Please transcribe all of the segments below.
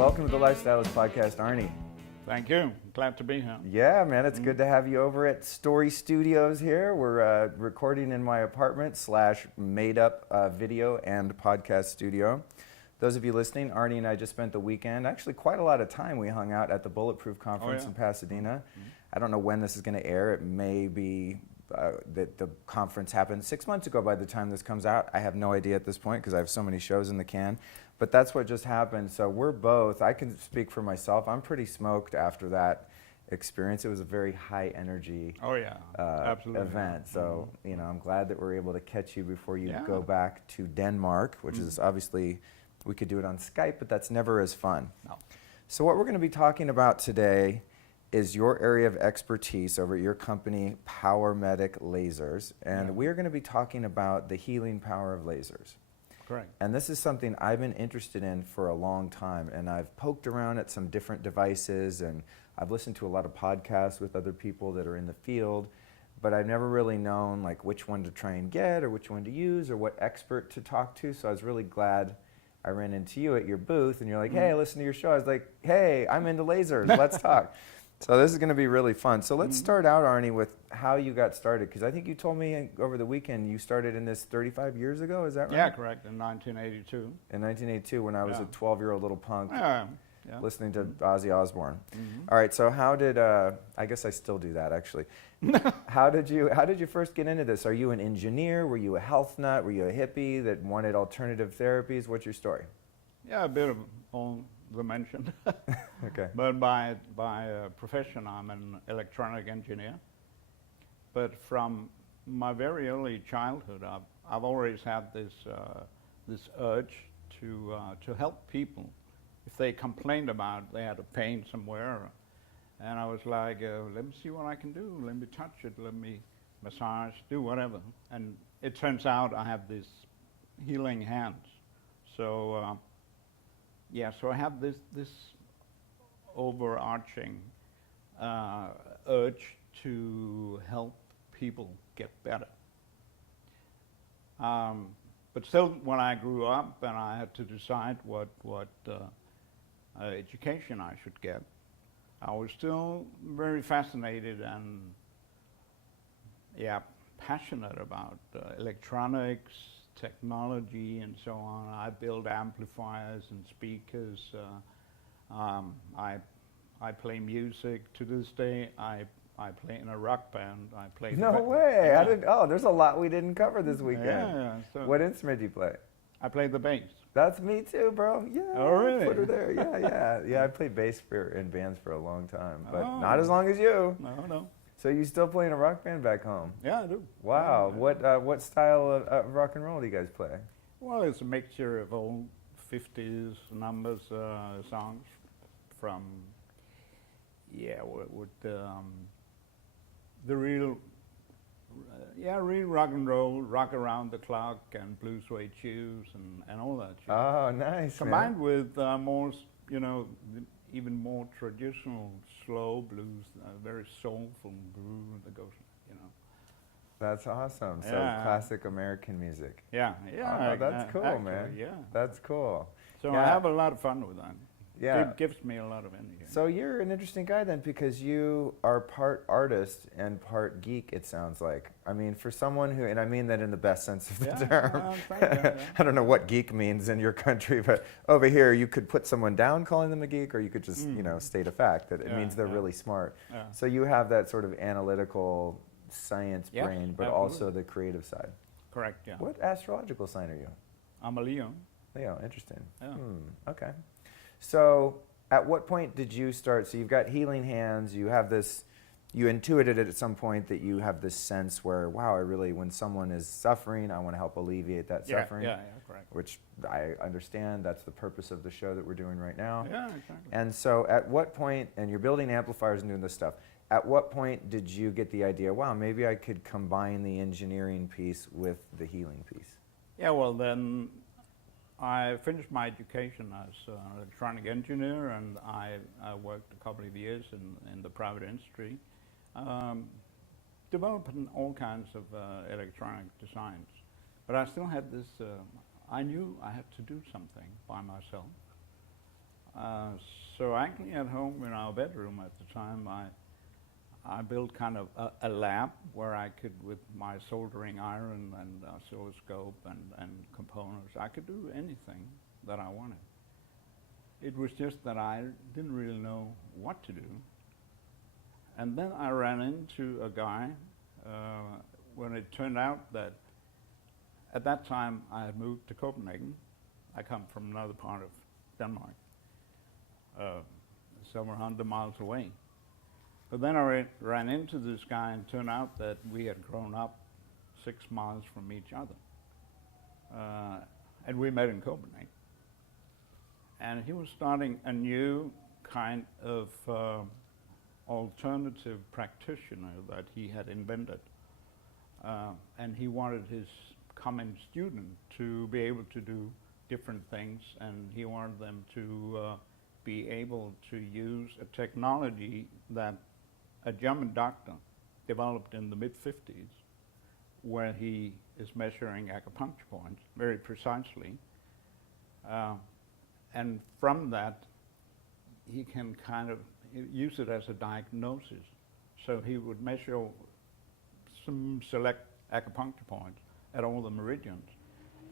Welcome to the Lifestylist Podcast, Arne. Thank you. Glad to be here. Yeah, man, it's good to have you over at Storey Studios here. We're recording in my apartment / made-up video and podcast studio. Those of you listening, Arne and I just spent the weekend, actually quite a lot of time. We hung out at the Bulletproof Conference in Pasadena. I don't know when this is going to air. It may be that the conference happened 6 months ago by the time this comes out. I have no idea at this point because I have so many shows in the can. But that's what just happened. So we're both, I can speak for myself, I'm pretty smoked after that experience. It was a very high energy event. So, you know, I'm glad that we're able to catch you before you go back to Denmark, which is obviously, we could do it on Skype, but that's never as fun. No. So what we're going to be talking about today is your area of expertise over at your company, Power Medic Lasers. And we are going to be talking about the healing power of lasers. Correct. And this is something I've been interested in for a long time, and I've poked around at some different devices, and I've listened to a lot of podcasts with other people that are in the field, but I've never really known like which one to try and get or which one to use or what expert to talk to. So I was really glad I ran into you at your booth, and you're like, hey, listen to your show. I was like, hey, I'm into lasers, let's talk. So this is going to be really fun. So let's start out, Arne, with how you got started, because I think you told me over the weekend you started in this 35 years ago, is that right? Yeah, correct, in 1982. In 1982, when I was a 12-year-old little punk listening to Ozzy Osbourne. All right, so how did, I guess I still do that actually. How did you first get into this? Are you an engineer? Were you a health nut? Were you a hippie that wanted alternative therapies? What's your story? Yeah, a bit of all the mentioned. Okay. But by profession, I'm an electronic engineer. But from my very early childhood, I've always had this urge to help people. If they complained about they had a pain somewhere, and I was like, let me see what I can do. Let me touch it. Let me massage, do whatever. And it turns out I have these healing hands. So. So I have this overarching urge to help people get better. But still, when I grew up and I had to decide what education I should get, I was still very fascinated and passionate about electronics, technology and so on. I build amplifiers and speakers. I play music to this day. I play in a rock band. I play. No way! Yeah. I didn't. Oh, there's a lot we didn't cover this weekend. Yeah. So what instrument do you play? I play the bass. That's me too, bro. Yeah. Oh, really? Put her there. Yeah. I played bass in bands for a long time, but not as long as you. No. So you still play in a rock band back home? Yeah, I do. Wow. Yeah. What style of rock and roll do you guys play? Well, it's a mixture of old 50s numbers songs from the real rock and roll, rock around the clock, and blues suede shoes and all that shit. Oh, nice. Combined with more, even more traditional slow blues, very soulful groove that goes, That's awesome. So classic American music. Yeah. Oh, that's cool, actually, man. Yeah. That's cool. So I have a lot of fun with that. Yeah. It gives me a lot of energy. So you're an interesting guy then, because you are part artist and part geek, it sounds like. I mean, for someone who, and I mean that in the best sense of the term. I don't know what geek means in your country, but over here you could put someone down calling them a geek, or you could just, state a fact that it means they're really smart. Yeah. So you have that sort of analytical science brain, but also the creative side. Correct, yeah. What astrological sign are you? I'm a Leo. Leo, interesting. Yeah. Okay. So at what point did you start? So you've got healing hands, you have this, you intuited it at some point that you have this sense where, wow, when someone is suffering, I want to help alleviate that suffering. Yeah, correct. Which I understand, that's the purpose of the show that we're doing right now. Yeah, exactly. And so at what point, and you're building amplifiers and doing this stuff, at what point did you get the idea, wow, maybe I could combine the engineering piece with the healing piece? Yeah, well then, I finished my education as an electronic engineer, and I worked a couple of years in the private industry, developing all kinds of electronic designs. But I still had this, I knew I had to do something by myself. So actually at home in our bedroom at the time, I built kind of a lab where I could, with my soldering iron and oscilloscope and components, I could do anything that I wanted. It was just that I didn't really know what to do. And then I ran into a guy when it turned out that at that time I had moved to Copenhagen. I come from another part of Denmark, several hundred miles away. But then I ran into this guy and turned out that we had grown up 6 miles from each other. And we met in Copenhagen. And he was starting a new kind of alternative practitioner that he had invented. And he wanted his coming student to be able to do different things, and he wanted them to be able to use a technology that a German doctor developed in the mid-50s, where he is measuring acupuncture points very precisely. And from that, he can kind of use it as a diagnosis. So he would measure some select acupuncture points at all the meridians,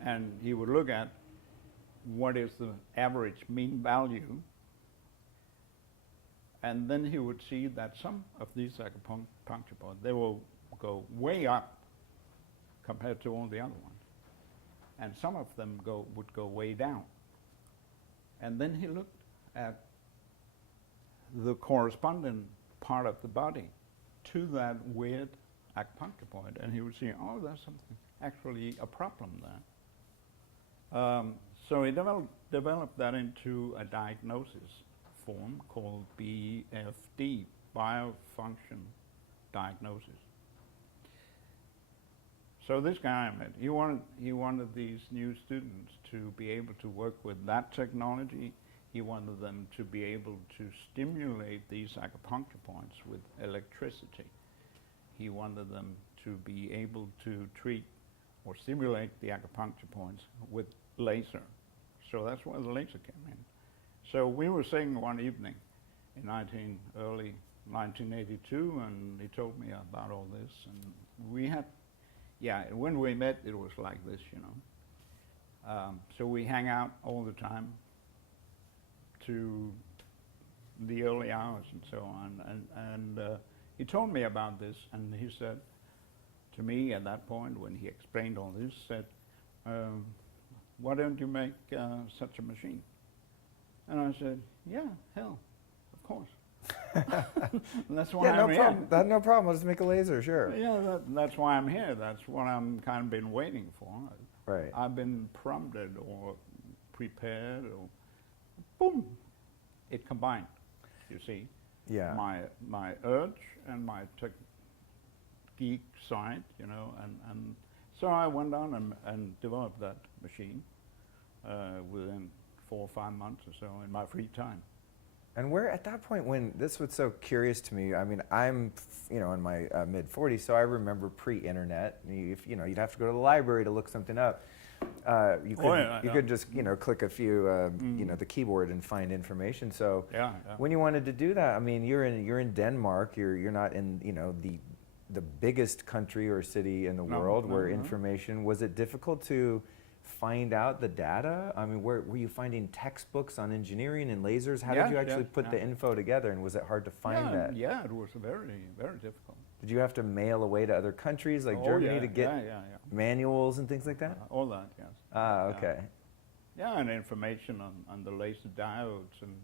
and he would look at what is the average mean value, and then he would see that some of these acupuncture points, they will go way up compared to all the other ones, and some of them would go way down. And then he looked at the corresponding part of the body to that weird acupuncture point, and he would see, oh, there's something, actually a problem there. So he developed that into a diagnosis form called BFD, Biofunction Diagnosis. So this guy I met, he wanted these new students to be able to work with that technology. He wanted them to be able to stimulate these acupuncture points with electricity. He wanted them to be able to treat or stimulate the acupuncture points with laser. So that's where the laser came in. So we were sitting one evening in early 1982, and he told me about all this, and we had, when we met, it was like this, you know. So we hang out all the time to the early hours and so on, and he told me about this, and he said to me at that point, when he explained all this, said, why don't you make such a machine? And I said, yeah, hell, of course. That's why I'm here. No problem. Let's make a laser, sure. Yeah, that's why I'm here. That's what I'm kind of been waiting for. Right. I've been prompted or prepared, or boom, it combined. You see, yeah, my urge and my geek side, you know, and so I went on and developed that machine within 4 or 5 months or so in my free time. And where, at that point, when this was so curious to me, I mean, I'm, you know, in my mid-40s, so I remember pre-internet. You'd have to go to the library to look something up. You could just, you know, click a few, you know, the keyboard and find information. So when you wanted to do that, I mean, you're in Denmark. You're not in, you know, the biggest country or city in the world where information. Was it difficult to find out the data? I mean, were you finding textbooks on engineering and lasers? How did you actually put the info together, and was it hard to find that? Yeah, it was very, very difficult. Did you have to mail away to other countries like Germany to get manuals and things like that? All that, yes. Ah, okay. Yeah, and information on the laser diodes and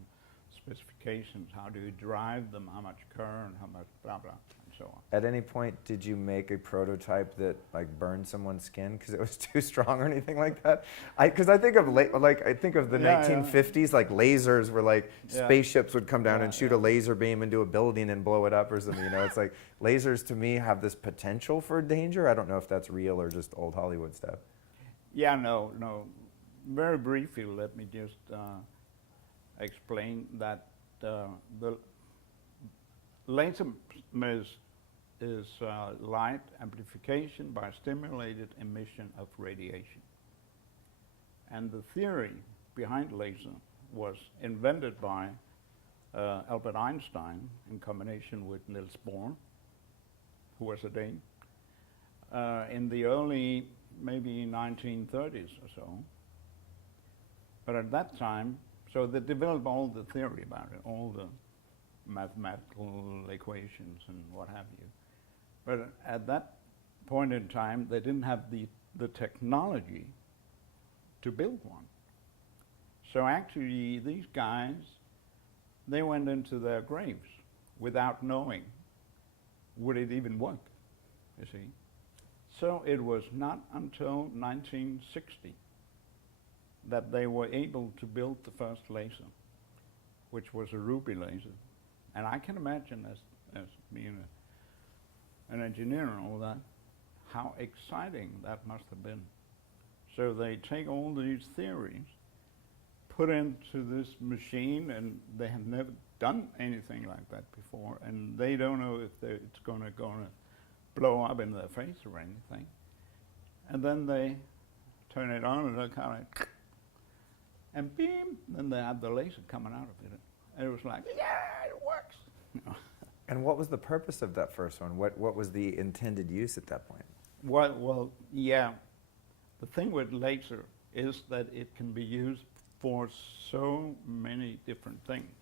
specifications. How do you drive them? How much current? How much blah blah, and so on. At any point, did you make a prototype that like burned someone's skin because it was too strong or anything like that? Because I think of the 1950s, like lasers were like spaceships would come down and shoot a laser beam into a building and blow it up or something. You know, it's like lasers to me have this potential for danger. I don't know if that's real or just old Hollywood stuff. Yeah, no. Very briefly, let me just explain that the laser is light amplification by stimulated emission of radiation. And the theory behind laser was invented by Albert Einstein in combination with Niels Bohr, who was a Dane, in the early, maybe 1930s or so. But at that time, so they developed all the theory about it, all the mathematical equations and what have you. But at that point in time, they didn't have the technology to build one. So actually, these guys, they went into their graves without knowing would it even work, you see. So it was not until 1960 that they were able to build the first laser, which was a ruby laser. And I can imagine, as being an engineer and all that, how exciting that must have been. So they take all these theories, put into this machine, and they have never done anything like that before, and they don't know if it's going to blow up in their face or anything. And then they turn it on, and they kind of, and beam, then they have the laser coming out of it. And it was like, yeah, it works. And what was the purpose of that first one? What was the intended use at that point? Well, yeah. The thing with laser is that it can be used for so many different things.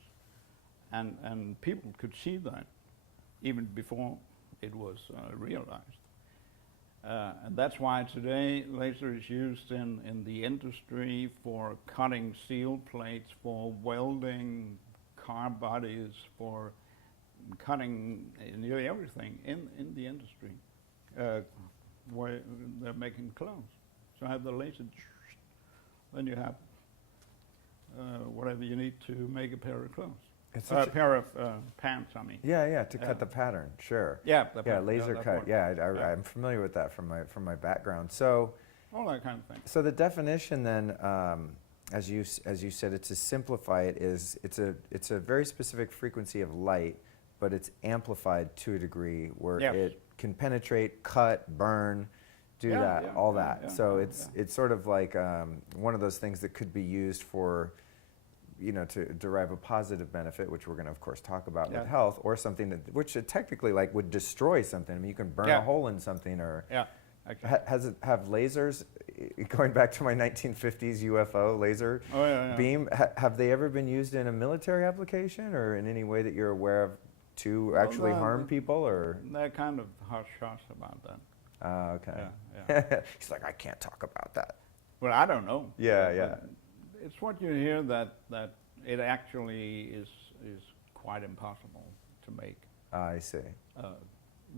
And people could see that even before it was realized. And that's why today laser is used in the industry for cutting steel plates, for welding car bodies, for cutting nearly everything in the industry where they're making clothes. So I have the laser, then you have whatever you need to make a pair of clothes. It's A pair of pants, I mean. Yeah, to cut the pattern, sure. Yeah, laser cut. I'm familiar with that from my background. So all that kind of thing. So the definition then, as you said, to simplify it, is it's a very specific frequency of light, but it's amplified to a degree where it can penetrate, cut, burn, do all that. So it's sort of like one of those things that could be used for, to derive a positive benefit, which we're going to, of course, talk about with health, or something which technically would destroy something. I mean, you can burn a hole in something, or have lasers, going back to my 1950s UFO laser beam, have they ever been used in a military application or in any way that you're aware of to actually harm people? Or they're kind of hush-hush about that. Okay. He's like, I can't talk about that. Well, I don't know. Yeah. It's what you hear that it actually is quite impossible to make. I see.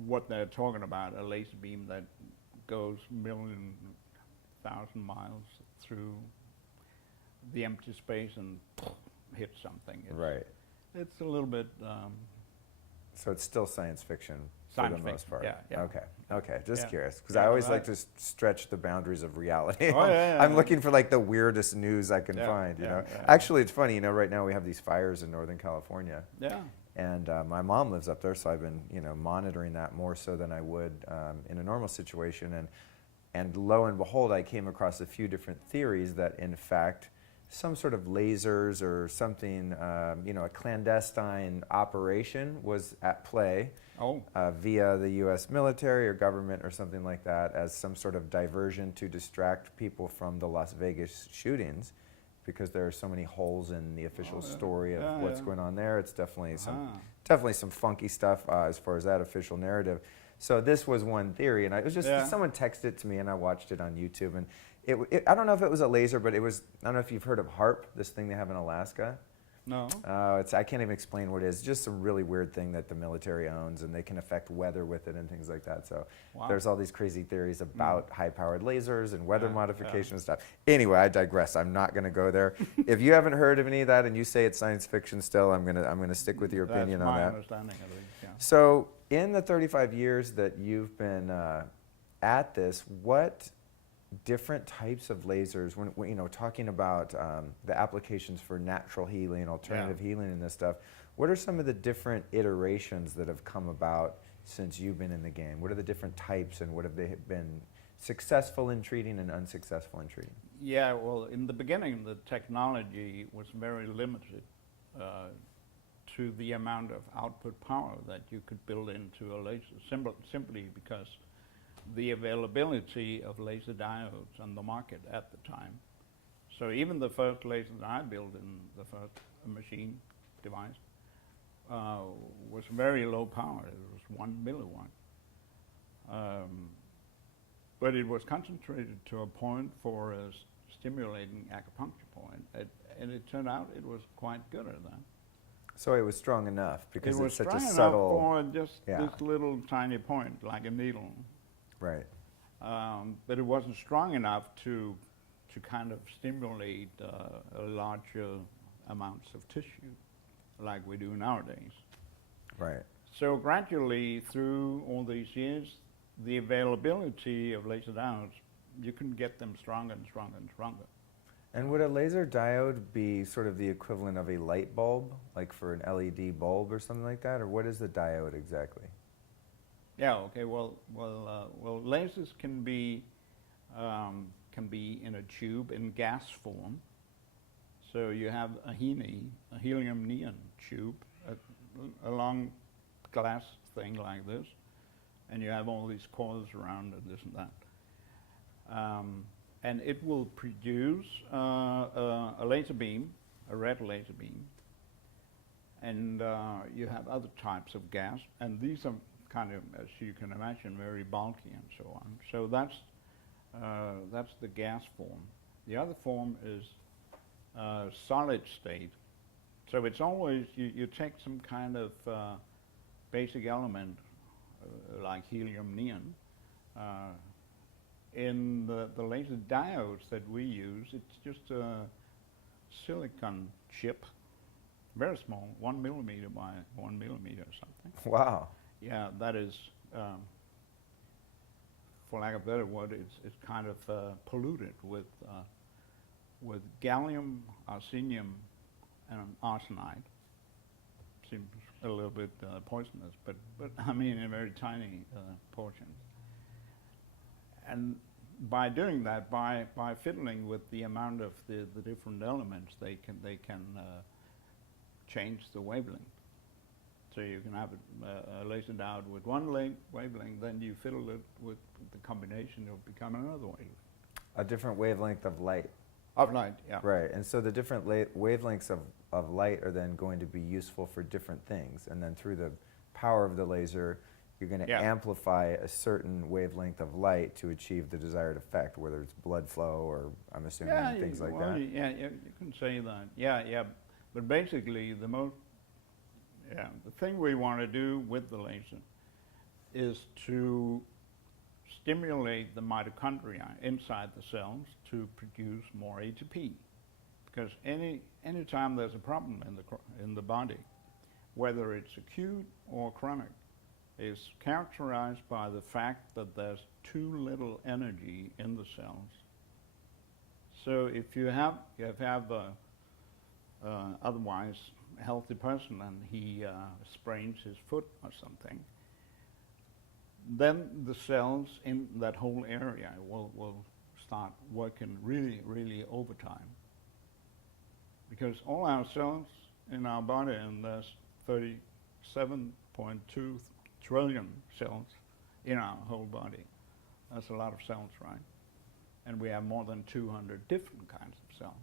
What they're talking about, a laser beam that goes 1,000,000 miles through the empty space and hits something. It's a little bit... so it's still science fiction for the most part. Yeah. Okay. Just curious, because I always like to stretch the boundaries of reality. Oh, I'm looking for like the weirdest news I can find. You know, actually, it's funny. Right now we have these fires in Northern California. Yeah. And my mom lives up there, so I've been monitoring that more so than I would in a normal situation. And lo and behold, I came across a few different theories that, in fact, some sort of lasers or something, a clandestine operation was at play via the U.S. military or government or something like that, as some sort of diversion to distract people from the Las Vegas shootings, because there are so many holes in the official story of what's going on there. It's definitely some funky stuff as far as that official narrative. So this was one theory, and it was just someone texted it to me, and I watched it on YouTube, and I don't know if it was a laser, but it was, I don't know if you've heard of HARP, this thing they have in Alaska. No. I can't even explain what it is. It's just some really weird thing that the military owns, and they can affect weather with it and things like that. So there's all these crazy theories about high-powered lasers and weather modification and stuff. Anyway, I digress. I'm not going to go there. If you haven't heard of any of that and you say it's science fiction still, I'm gonna stick with your opinion on that. That's my understanding of it. So in the 35 years that you've been at this, what different types of lasers, when talking about the applications for natural healing, alternative healing and this stuff, what are some of the different iterations that have come about since you've been in the game? What are the different types, and what have they been successful in treating and unsuccessful in treating? Yeah, well, in the beginning, the technology was very limited to the amount of output power that you could build into a laser, simply because the availability of laser diodes on the market at the time. So even the first laser that I built in the first machine device was very low power. It was 1 milliwatt. But it was concentrated to a point for a stimulating acupuncture point, and it turned out it was quite good at that. So it was strong enough because it was it's such a strong subtle. enough for just this little tiny point, like a needle. Right. But it wasn't strong enough to kind of stimulate larger amounts of tissue, like we do nowadays. Right. So gradually, through all these years, the availability of laser diodes, you can get them stronger and stronger and stronger. And would a laser diode be sort of the equivalent of a light bulb, like for an LED bulb or something like that? Or what is the diode exactly? Yeah, okay, well, lasers can be in a tube in gas form. So you have a helium neon tube, a long glass thing like this, and you have all these coils around and this and that. And it will produce a laser beam, a red laser beam, and you have other types of gas, and these are kind of, as you can imagine, very bulky and so on. So that's the gas form. The other form is solid state. So it's always, you take some kind of basic element like helium neon. In the laser diodes that we use, it's just a silicon chip, very small, 1 millimeter by 1 millimeter or something. Wow. Yeah, that is, for lack of a better word, it's kind of polluted with gallium, arsenium, and arsenide. Seems a little bit poisonous, but I mean in very tiny portions. And by doing that, by fiddling with the amount of the different elements, they can change the wavelength. So you can have a laser diode with one wavelength, then you fiddle it with the combination, it'll become another wavelength. A different wavelength of light. Of light, yeah. Right, and so the different wavelengths of light are then going to be useful for different things, and then through the power of the laser, you're going to amplify a certain wavelength of light to achieve the desired effect, whether it's blood flow or, I'm assuming, things like that. Yeah, you can say that. Yeah. But basically, the thing we want to do with the laser is to stimulate the mitochondria inside the cells to produce more ATP. Because any time there's a problem in the body, whether it's acute or chronic, is characterized by the fact that there's too little energy in the cells. So if you have otherwise a healthy person and he sprains his foot or something, then the cells in that whole area will start working really, really overtime. Because all our cells in our body, and there's 37.2 trillion cells in our whole body. That's a lot of cells, right? And we have more than 200 different kinds of cells.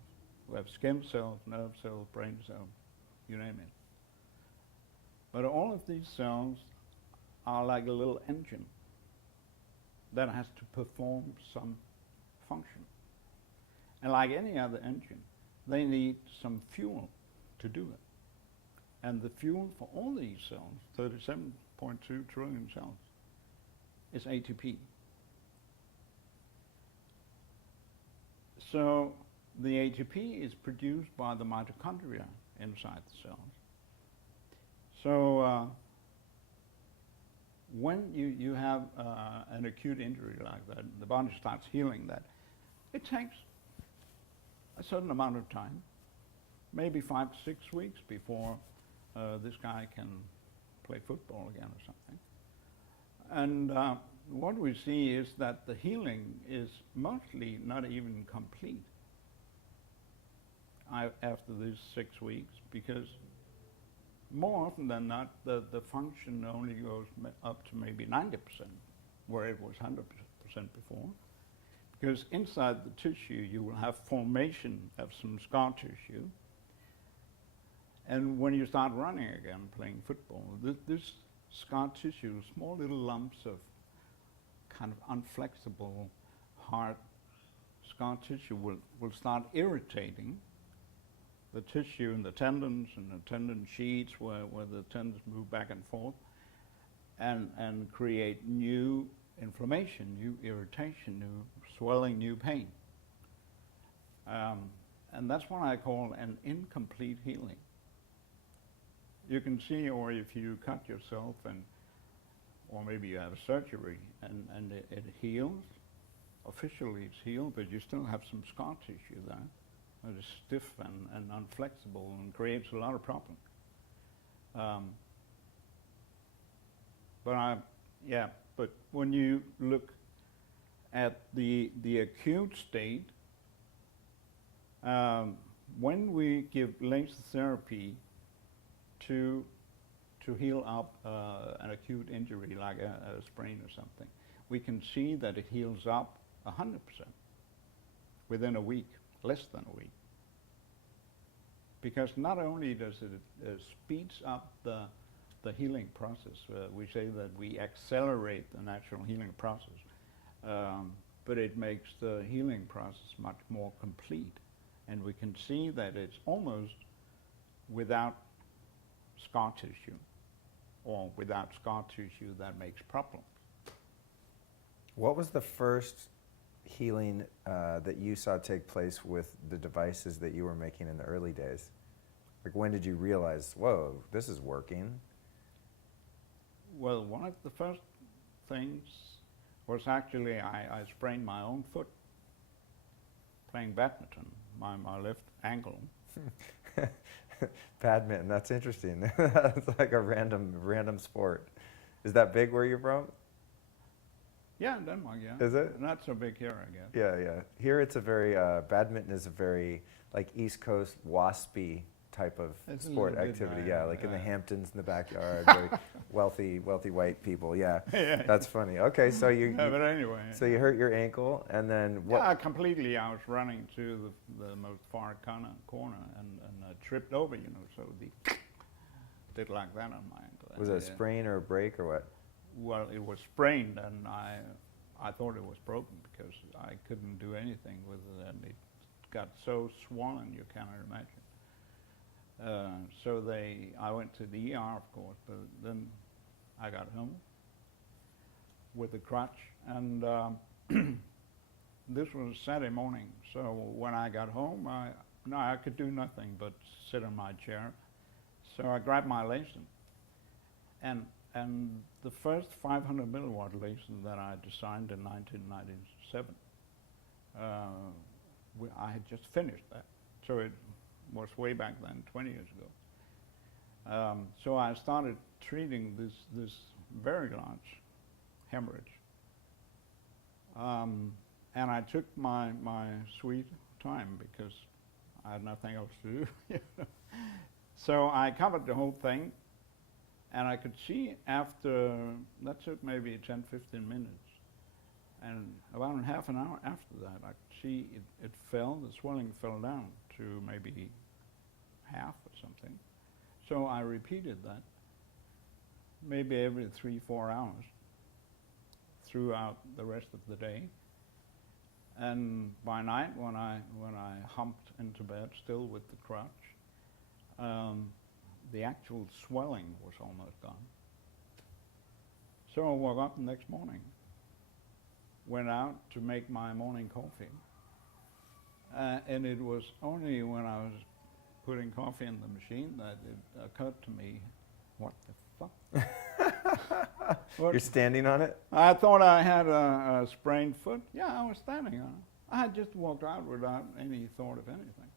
We have skin cells, nerve cells, brain cells, you name it. But all of these cells are like a little engine that has to perform some function. And like any other engine, they need some fuel to do it. And the fuel for all these cells, 37.2 trillion cells, is ATP. So the ATP is produced by the mitochondria inside the cells. So when you have an acute injury like that, the body starts healing that, it takes a certain amount of time, maybe 5 to 6 weeks before this guy can play football again or something. And what we see is that the healing is mostly not even complete after these 6 weeks, because more often than not, the function only goes up to maybe 90%, where it was 100% before. Because inside the tissue, you will have formation of some scar tissue. And when you start running again, playing football, this scar tissue, small little lumps of kind of unflexible, hard scar tissue will start irritating the tissue and the tendons and the tendon sheets where the tendons move back and forth and create new inflammation, new irritation, new swelling, new pain. And that's what I call an incomplete healing. You can see, or if you cut yourself or maybe you have surgery and it heals, officially it's healed, but you still have some scar tissue there that is stiff and unflexible and creates a lot of problems. But when you look at the acute state, when we give laser therapy to heal up an acute injury like a sprain or something, we can see that it heals up 100% within a week, less than a week. Because not only does it speeds up the healing process, we say that we accelerate the natural healing process, but it makes the healing process much more complete. And we can see that it's almost without scar tissue, or without scar tissue that makes problems. What was the first healing that you saw take place with the devices that you were making in the early days? Like, when did you realize, whoa, this is working? Well, one of the first things was actually I sprained my own foot playing badminton, my left ankle. Badminton, that's interesting. It's like a random sport. Is that big where you're from? Yeah, in Denmark, yeah. Is it? Not so big here, I guess. Yeah. Here it's a very, badminton is a very, like, East Coast waspy type of It's sport activity. Like in the yeah. Hamptons in the backyard, very wealthy white people. Yeah, that's funny. Okay, so but anyway. So you hurt your ankle, and then what? Yeah, completely. I was running to the most far corner and I tripped over, so did like that on my ankle. Was it a sprain or a break or what? Well, it was sprained, and I thought it was broken because I couldn't do anything with it, and it got so swollen you cannot imagine. So I went to the ER, of course, but then I got home with a crutch, and this was Saturday morning. So when I got home, I could do nothing but sit in my chair. So I grabbed my laser, and the first 500 milliwatt laser that I designed in 1997, I had just finished that. So it was way back then, 20 years ago. So I started treating this very large hemorrhage. And I took my sweet time because I had nothing else to do. So I covered the whole thing, and I could see after, that took maybe 10, 15 minutes. And about half an hour after that, I could see it fell, the swelling fell down to maybe half or something. So I repeated that maybe every 3-4 hours throughout the rest of the day. And by night, when I humped into bed, still with the crutch, the actual swelling was almost gone. So I woke up the next morning, went out to make my morning coffee, and it was only when I was putting coffee in the machine that it occurred to me, what the fuck? You're standing on it? I thought I had a sprained foot. Yeah, I was standing on it. I had just walked out without any thought of anything.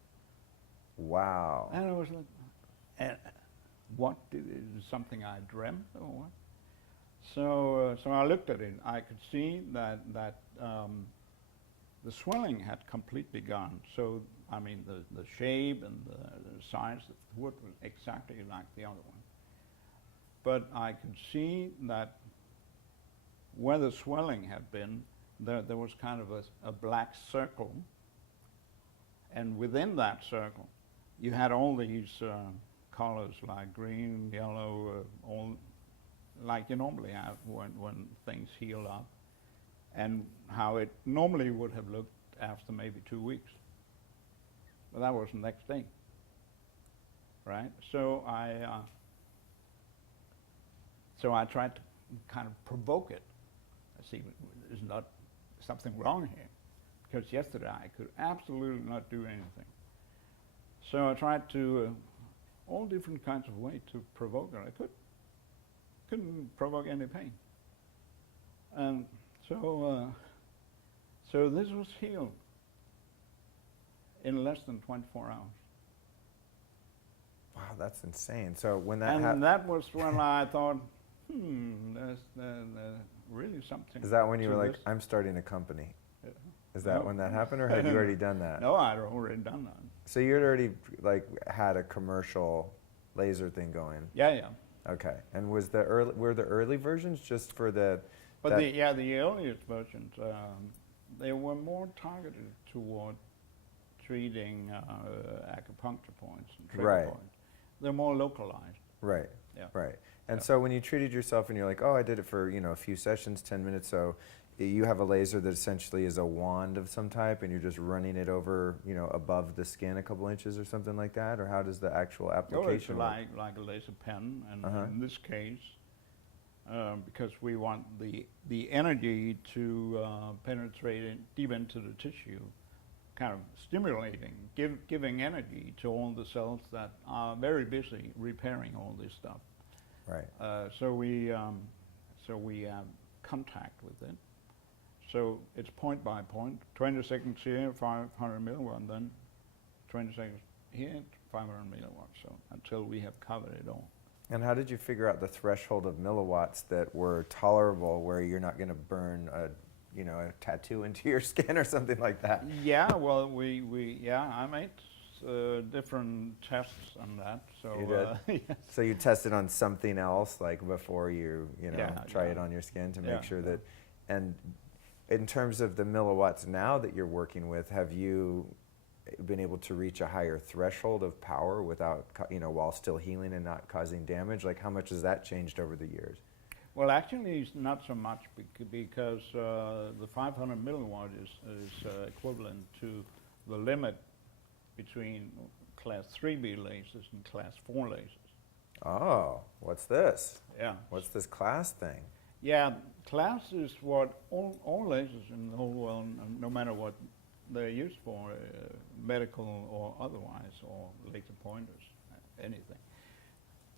Wow. And it was like, what, is it something I dreamt or what? So I looked at it. I could see that the swelling had completely gone. So I mean, the shape and the size of the wood was exactly like the other one. But I could see that where the swelling had been, there was kind of a black circle, and within that circle, you had all these colors like green, yellow, all like you normally have when things heal up, and how it normally would have looked after maybe 2 weeks. But that was the next day, right? So I tried to kind of provoke it. I see, there's not something wrong here, because yesterday I could absolutely not do anything. So I tried to all different kinds of ways to provoke it. I couldn't provoke any pain, and so this was healed in less than 24 hours. Wow, that's insane. So when that And that was when I thought, there's really something. is that when you to were like, this. I'm starting a company? Yeah. Is that No. when that happened, or had you already done that? No, I'd already done that. So you'd already like had a commercial laser thing going. Yeah. Okay. And were the early versions just for the? But the earliest versions, they were more targeted toward treating acupuncture points and trigger Right. points. They're more localized. Right. Yeah. Right. And Yeah. so when you treated yourself and you're like, oh, I did it for a few sessions, 10 minutes. So you have a laser that essentially is a wand of some type, and you're just running it over, above the skin a couple inches or something like that, or how does the actual application work? It's like a laser pen, and Uh-huh. in this case, because we want the energy to penetrate deep into the tissue, kind of stimulating, giving energy to all the cells that are very busy repairing all this stuff. Right. So we have contact with it. So it's point by point, 20 seconds here, 500 milliwatt, then 20 seconds here, 500 milliwatts. So until we have covered it all. And how did you figure out the threshold of milliwatts that were tolerable, where you're not going to burn a tattoo into your skin or something like that? Yeah, well, I made different tests on that. So You did? yes. So you tested on something else, like before you try it Yeah. on your skin to Yeah, make sure yeah. that. And in terms of the milliwatts now that you're working with, have you been able to reach a higher threshold of power without, while still healing and not causing damage? Like, how much has that changed over the years? Well, actually, it's not so much because the 500 milliwatt is equivalent to the limit between class 3B lasers and class 4 lasers. Oh, what's this? Yeah. What's this class thing? Yeah, class is what all lasers in the whole world, no matter what they're used for, medical or otherwise, or laser pointers, anything,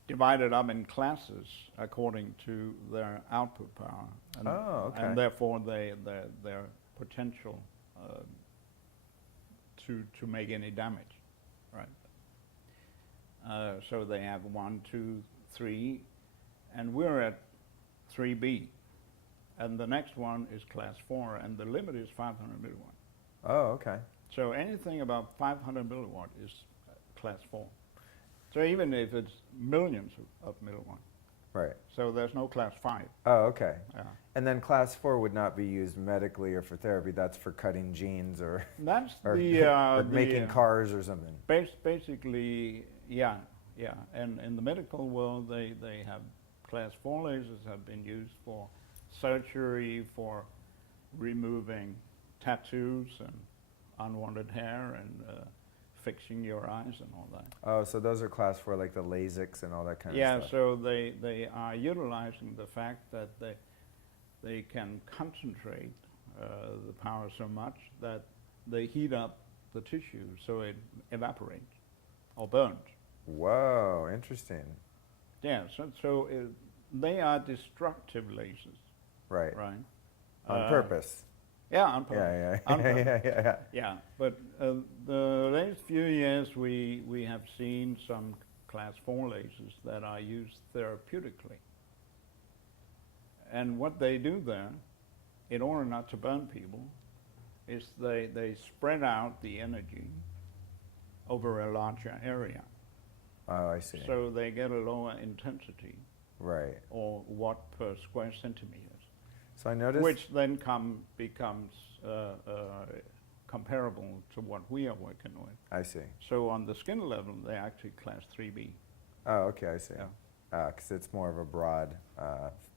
divided up in classes according to their output power, and, okay. and therefore their potential to make any damage, right? So they have 1, 2, 3, and we're at 3B, and the next one is class 4, and the limit is 500 milliwatt. Oh, okay. So anything about 500 milliwatt is class 4. So even if it's millions of milliwatt. Right. So there's no class 5. Oh, okay. Yeah. And then class 4 would not be used medically or for therapy. That's for cutting jeans or That's or, or making cars or something. Basically, yeah. And in the medical world, they have class 4 lasers have been used for surgery, for removing tattoos and unwanted hair, and fixing your eyes and all that. Oh, so those are class 4, like the LASIKs and all that kind of Yeah, stuff. so they are utilizing the fact that they can concentrate the power so much that they heat up the tissue so it evaporates or burns. Whoa, interesting. Yeah, so they are destructive lasers, Right. right? On purpose. Yeah, on purpose. Yeah. On purpose. Yeah. Yeah, but the latest few years we have seen some class 4 lasers that are used therapeutically. And what they do there, in order not to burn people, is they spread out the energy over a larger area. Oh, I see. So they get a lower intensity, Right. or watt per square centimeters, So I noticed. which then becomes comparable to what we are working with. I see. So on the skin level, they're actually class 3B. Oh, okay, I see. Yeah. Because it's more of a broad,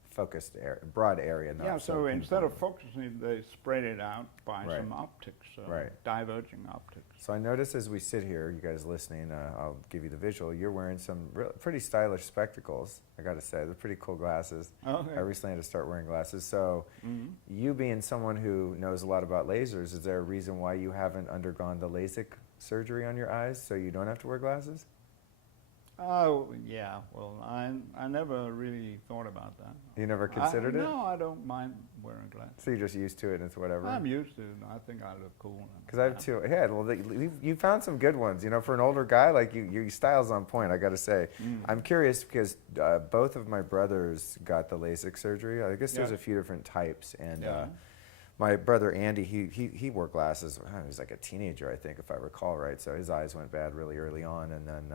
focused area, broad area. Not Yeah, so instead of pinpointed. focusing, they spread it out by Right. some optics, Right. diverging optics. So I notice as we sit here, you guys listening, I'll give you the visual. You're wearing some pretty stylish spectacles. I got to say, they're pretty cool glasses. Okay. I recently had to start wearing glasses. So, Mhm. you being someone who knows a lot about lasers, is there a reason why you haven't undergone the LASIK surgery on your eyes so you don't have to wear glasses? Oh, yeah. Well, I never really thought about that. You never considered it? No, I don't mind wearing glasses. So you're just used to it and it's whatever? I'm used to it. I think I look cool. Because I have two. Yeah, well, you found some good ones. You know, for an older guy, like your style's on point, I got to say. I'm curious because both of my brothers got the LASIK surgery. I guess there's Yeah. a few different types. And Yeah. my brother Andy, he wore glasses. He was like a teenager, I think, if I recall right. So his eyes went bad really early on, and then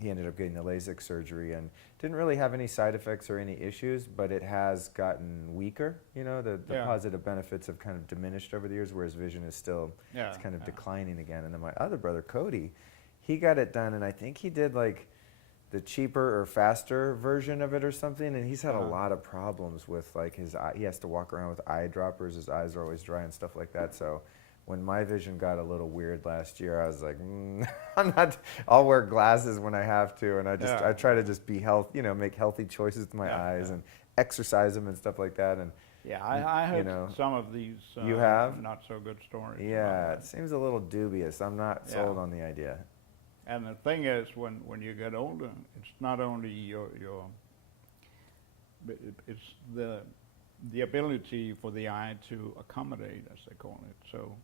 he ended up getting the LASIK surgery and didn't really have any side effects or any issues, but it has gotten weaker. You know, the Yeah. positive benefits have kind of diminished over the years, whereas vision is still Yeah, it's kind of yeah. declining again. And then my other brother Cody, he got it done, and I think he did like the cheaper or faster version of it or something, and he's had a lot of problems with like his eye. He has to walk around with eye droppers. His eyes are always dry and stuff like that. So when my vision got a little weird last year, I was like, I'll wear glasses when I have to, and I try to just be make healthy choices with my eyes and exercise them and stuff like that. And Yeah, I heard know, some of these you have? not so good stories. yeah, about it seems a little dubious. I'm not sold Yeah. on the idea. that. And the thing is, when you get older, it's not only it's the ability for the eye to accommodate, as they call it. So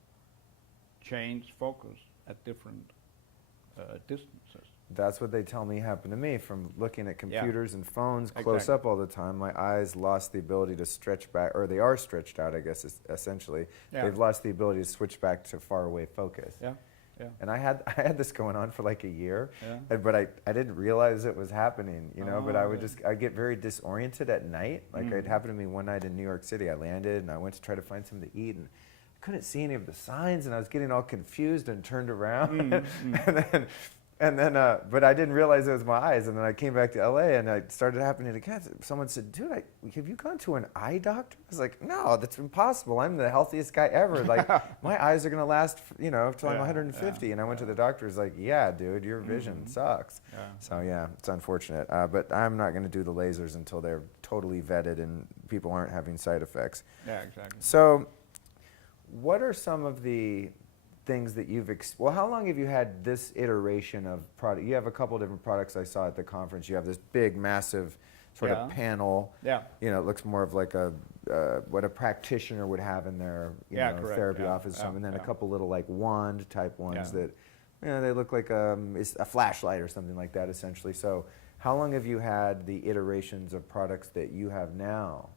change focus at different distances. That's what they tell me happened to me from looking at computers and phones close Exactly. up all the time. My eyes lost the ability to stretch back, or they are stretched out, I guess, essentially. Yeah. They've lost the ability to switch back to far away focus. Yeah, yeah. And I had this going on for like a year, Yeah. but I didn't realize it was happening, but I would Okay. I'd get very disoriented at night. Like it happened to me one night in New York City. I landed and I went to try to find something to eat, and I couldn't see any of the signs, and I was getting all confused and turned around. and then but I didn't realize it was my eyes. And then I came back to LA, and it started happening again. Someone said, "Dude, have you gone to an eye doctor?" I was like, "No, that's impossible. I'm the healthiest guy ever. Like my eyes are gonna last, till I'm 150." And I went to the doctor. He's like, "Yeah, dude, your vision sucks." Yeah. So yeah, it's unfortunate. But I'm not gonna do the lasers until they're totally vetted and people aren't having side effects. Yeah, exactly. So, what are some of the things that you've how long have you had this iteration of product? You have a couple different products I saw at the conference. You have this big, massive sort of panel. Yeah. It looks more of like what a practitioner would have in their Correct. therapy Yeah, office. yeah, And then a yeah. couple little like wand type ones Yeah. that they look like it's a flashlight or something like that essentially. So how long have you had the iterations of products that you have now?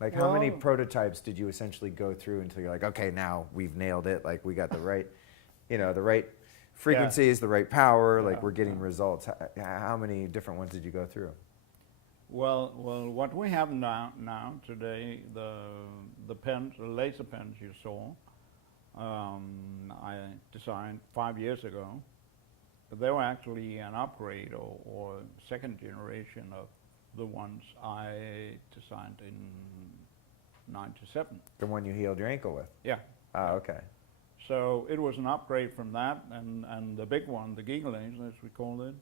Like how many Well- prototypes did you essentially go through until you're like, okay, now we've nailed it. Like we got the right, the right frequencies, the right power. Like Yeah, we're getting results. How many different ones did you go through? Well, what we have now today, the pens, the laser pens you saw, I designed 5 years ago, but they were actually an upgrade or second generation of the ones I designed in '97. The one you healed your ankle with? Yeah. Oh, okay. So it was an upgrade from that, and the big one, the Giga laser, as we call it,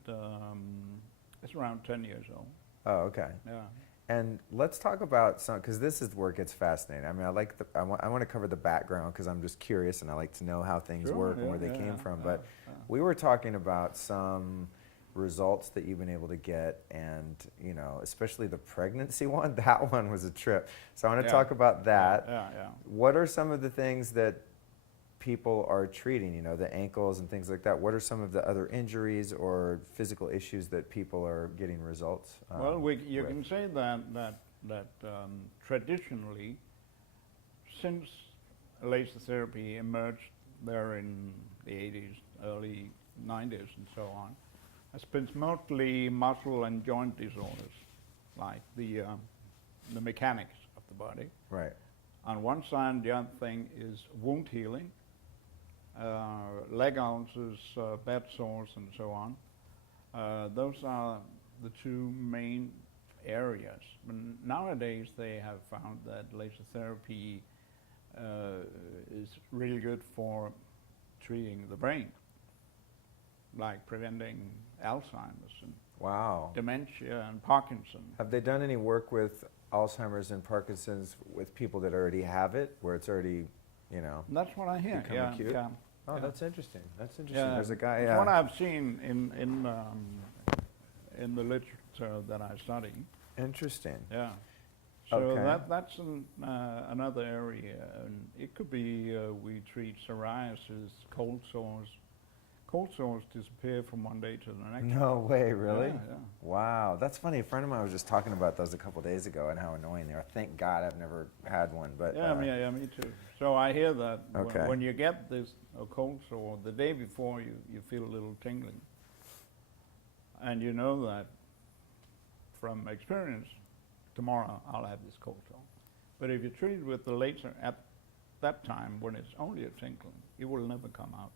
it's around 10 years old. Oh, okay. Yeah. And let's talk about some, because this is where it gets fascinating. I mean, I want to cover the background because I'm just curious and I like to know how things Sure, work and yeah, where they yeah, came from. yeah, But yeah. we were talking about some results that you've been able to get, and especially the pregnancy one. That one was a trip. So I want to Yeah. talk about that. Yeah. What are some of the things that people are treating, the ankles and things like that? What are some of the other injuries or physical issues that people are getting results Well, you with? can say that that traditionally, since laser therapy emerged there in the 80s, early 90s and so on, has been mostly muscle and joint disorders, like the mechanics of the body. Right. On one side, the other thing is wound healing, leg ulcers, bed sores, and so on. Those are the two main areas. But nowadays, they have found that laser therapy is really good for treating the brain, like preventing Alzheimer's and Wow. dementia and Parkinson. Have they done any work with Alzheimer's and Parkinson's with people that already have it, where it's already, you know? That's what I hear. Become Yeah, acute? yeah. Oh, Yeah. that's interesting. That's interesting. Yeah, There's a guy. it's what I've seen in the literature that I study. Interesting. Yeah. So Okay. that's another area, and it could be we treat psoriasis, cold sores. Cold sores disappear from one day to the next. No way, really? Yeah, yeah. Wow, that's funny. A friend of mine was just talking about those a couple days ago and how annoying they are. Thank God I've never had one, but Yeah, me too. So I hear that Okay. when you get this cold sore, the day before you feel a little tingling. And you know that from experience, tomorrow I'll have this cold sore. But if you treat it with the laser at that time, when it's only a tingling, it will never come out.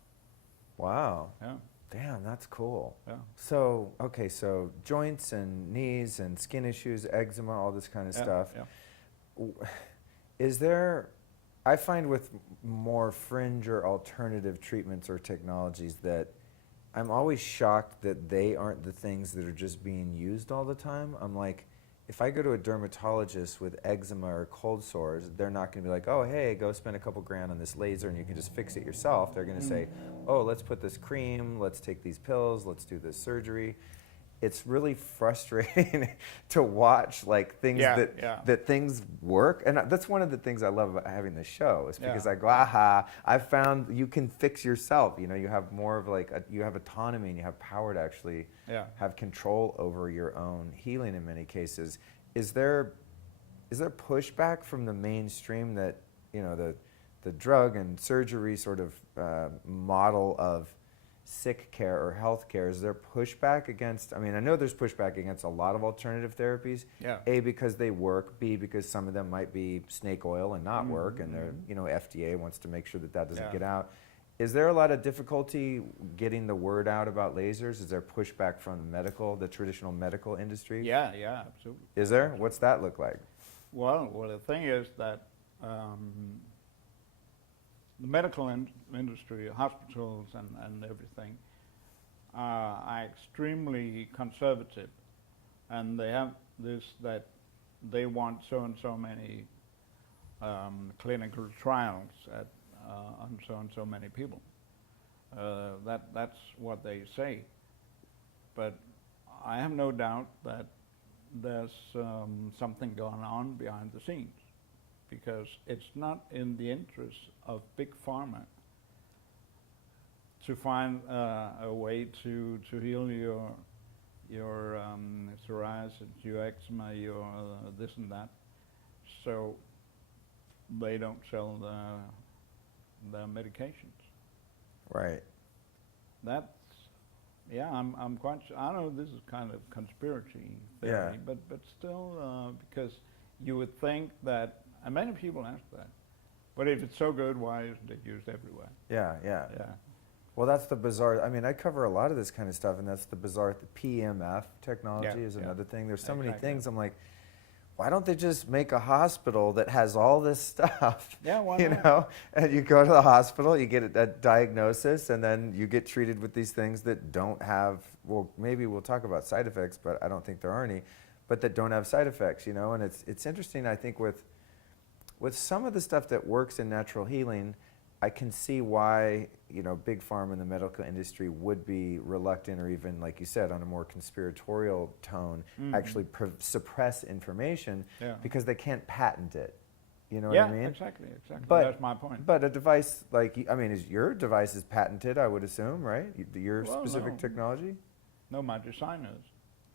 wow, Yeah, damn, that's cool. yeah. So, okay, so joints and knees and skin issues, eczema, all this kind of Yeah, stuff. yeah. Is there, I find with more fringe or alternative treatments or technologies that I'm always shocked that they aren't the things that are just being used all the time. I'm like, if I go to a dermatologist with eczema or cold sores, they're not going to be like, oh, hey, go spend a couple grand on this laser and you can just fix it yourself. They're going to say, oh, let's put this cream, let's take these pills, let's do this surgery. It's really frustrating to watch like things that things work, and that's one of the things I love about having this show is because I go, aha, I found you can fix yourself. You know, you have more of like you have autonomy and you have power to actually have control over your own healing in many cases. Is there pushback from the mainstream that, you know, the drug and surgery sort of model of sick care or health care? Is there pushback against, I mean, I know there's pushback against a lot of alternative therapies. Yeah. A, because they work, B, because some of them might be snake oil and not work, and they're, you know, FDA wants to make sure that that doesn't get out. Is there a lot of difficulty getting the word out about lasers? Is there pushback from the traditional medical industry? Yeah, yeah, absolutely. Is there? What's that look like? Well, the thing is that the medical industry, hospitals and everything, are extremely conservative, and they have this that they want so and so many clinical trials on so and so many people. That's what they say, but I have no doubt that there's something going on behind the scenes, because it's not in the interest of big pharma to find a way to heal your psoriasis, your eczema, your this and that. So they don't sell the medications. Right. That's, yeah, I'm quite sure. I know this is kind of conspiracy theory, but still, because you would think that, and many people ask that, but if it's so good, why isn't it used everywhere? Yeah, yeah. Yeah. Well, that's the bizarre, I mean, I cover a lot of this kind of stuff, and that's the bizarre, the PMF technology is another thing. There's so many things, I'm like, why don't they just make a hospital that has all this stuff? Yeah, why you not? know, and you go to the hospital, you get a diagnosis, and then you get treated with these things that don't have, well, maybe we'll talk about side effects, but I don't think there are any, but that don't have side effects, you know, and it's interesting, I think, with some of the stuff that works in natural healing, I can see why, you know, big pharma and the medical industry would be reluctant, or even, like you said, on a more conspiratorial tone, actually suppress information because they can't patent it. You know what I mean? Yeah, exactly. But, that's my point. But a device like, I mean, your device is patented, I would assume, right? Your Well, specific no. technology? No, my design is.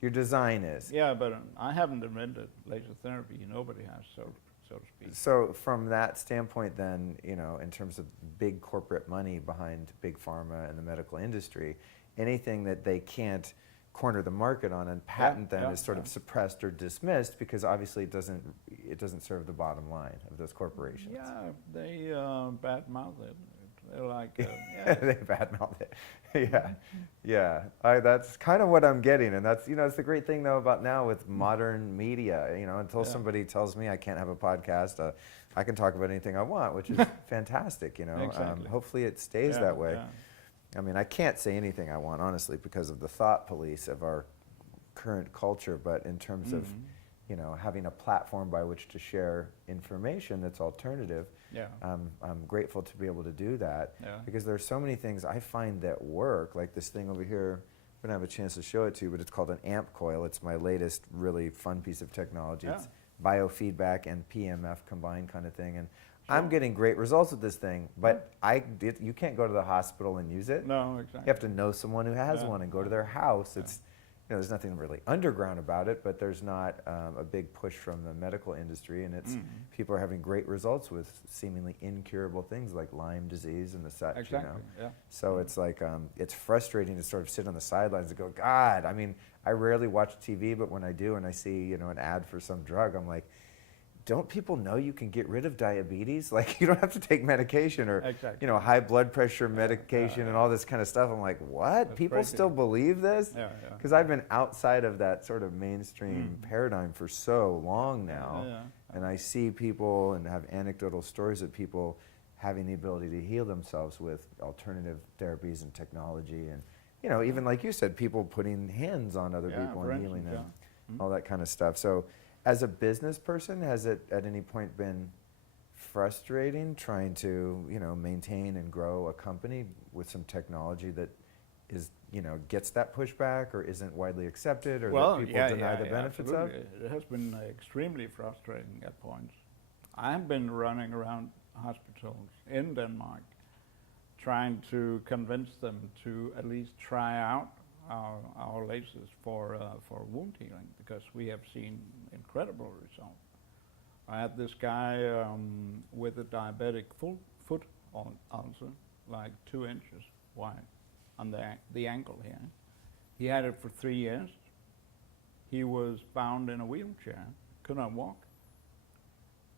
Your design is. Yeah, but I haven't invented laser therapy. Nobody has, so to speak. So from that standpoint then, you know, in terms of big corporate money behind big pharma and the medical industry, anything that they can't corner the market on and patent then is sort of suppressed or dismissed because obviously it doesn't serve the bottom line of those corporations. Yeah, they badmouth it. They're like, they badmouth it. Yeah. That's kind of what I'm getting, and that's, you know, it's the great thing though about now with modern media. You know, until somebody tells me I can't have a podcast, I can talk about anything I want, which is fantastic. You know, Exactly. hopefully it stays that way. Yeah. I mean, I can't say anything I want honestly because of the thought police of our current culture. But in terms of, you know, having a platform by which to share information that's alternative. Yeah. I'm grateful to be able to do that because there's so many things I find that work, like this thing over here. I'm going to have a chance to show it to you, but it's called an amp coil. It's my latest really fun piece of technology. It's biofeedback and PMF combined kind of thing. And I'm getting great results with this thing, but you can't go to the hospital and use it. No, exactly. You have to know someone who has one and go to their house. It's, you know, there's nothing really underground about it, but there's not a big push from the medical industry, and it's people are having great results with seemingly incurable things like Lyme disease and the such. Exactly. You know? So it's like it's frustrating to sort of sit on the sidelines and go, God. I mean, I rarely watch TV, but when I do and I see, you know, an ad for some drug, I'm like, don't people know you can get rid of diabetes? Like, you don't have to take medication or, you know, high blood pressure medication and all this kind of stuff. I'm like, what? People crazy. still believe this? Yeah. Because I've been outside of that sort of mainstream paradigm for so long now. And I see people and have anecdotal stories of people having the ability to heal themselves with alternative therapies and technology. And, you know, even like you said, people putting hands on other people and healing them, all that kind of stuff. So, as a business person, has it at any point been frustrating trying to, you know, maintain and grow a company with some technology that is, you know, gets that pushback or isn't widely accepted or that people deny the benefits of? It has been extremely frustrating at points. I have been running around hospitals in Denmark trying to convince them to at least try out our lasers for wound healing because we have seen incredible results. I had this guy with a diabetic foot ulcer, like 2 inches wide, on the ankle here. He had it for 3 years. He was bound in a wheelchair, could not walk.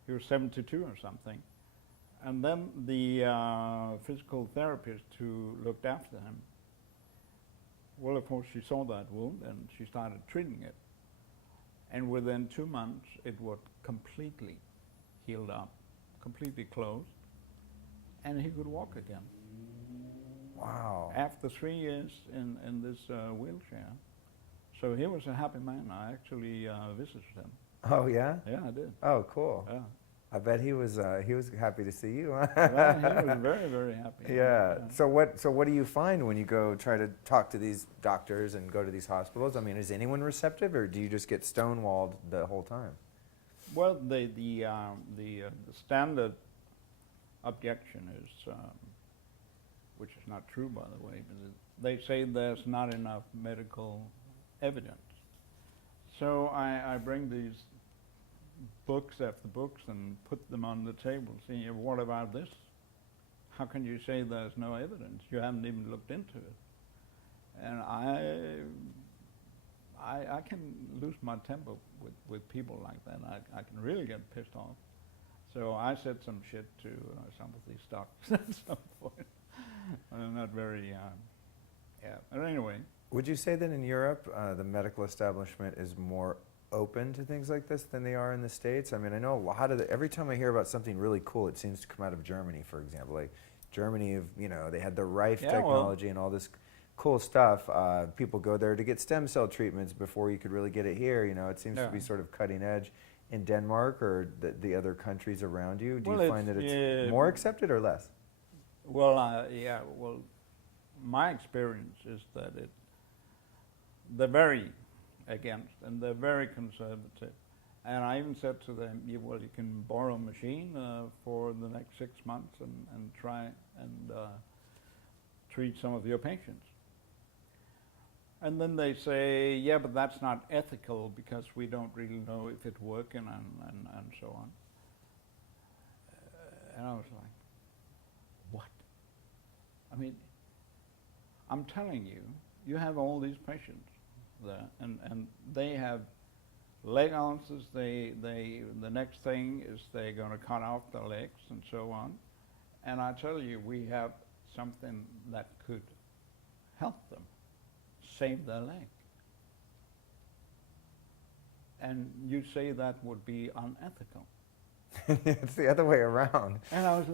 He was 72 or something. And then the physical therapist who looked after him, well, of course, she saw that wound and she started treating it. And within 2 months, it was completely healed up, completely closed, and he could walk again. Wow. After 3 years in this wheelchair. So he was a happy man. I actually visited him. Oh, yeah? Yeah, I did. Oh, cool. Yeah. I bet he was happy to see you. Well, he was very, very happy. Yeah. So what do you find when you go try to talk to these doctors and go to these hospitals? I mean, is anyone receptive, or do you just get stonewalled the whole time? Well, the standard objection is, which is not true, by the way, but they say there's not enough medical evidence. So I bring these books after books and put them on the table, saying, what about this? How can you say there's no evidence? You haven't even looked into it. And I can lose my temper with people like that. I can really get pissed off. So I said some shit to some of these doctors at some point. I'm not very, But anyway. Would you say that in Europe, the medical establishment is more open to things like this than they are in the States? I mean, I know a lot of every time I hear about something really cool, it seems to come out of Germany, for example. Like Germany, you know, they had the Rife technology and all this cool stuff. People go there to get stem cell treatments before you could really get it here. You know, it seems to be sort of cutting edge. In Denmark or the other countries around you, do you find that it's more accepted or less? Well, well, my experience is that they're very against, and they're very conservative. And I even said to them, well, you can borrow a machine for the next 6 months and try and treat some of your patients. And then they say, yeah, but that's not ethical because we don't really know if it's working and so on. And I was like, what? I mean, I'm telling you, you have all these patients there, and they have leg ulcers. The next thing is they're going to cut off their legs and so on. And I tell you, we have something that could help them save their leg. And you say that would be unethical. It's the other way around. And I was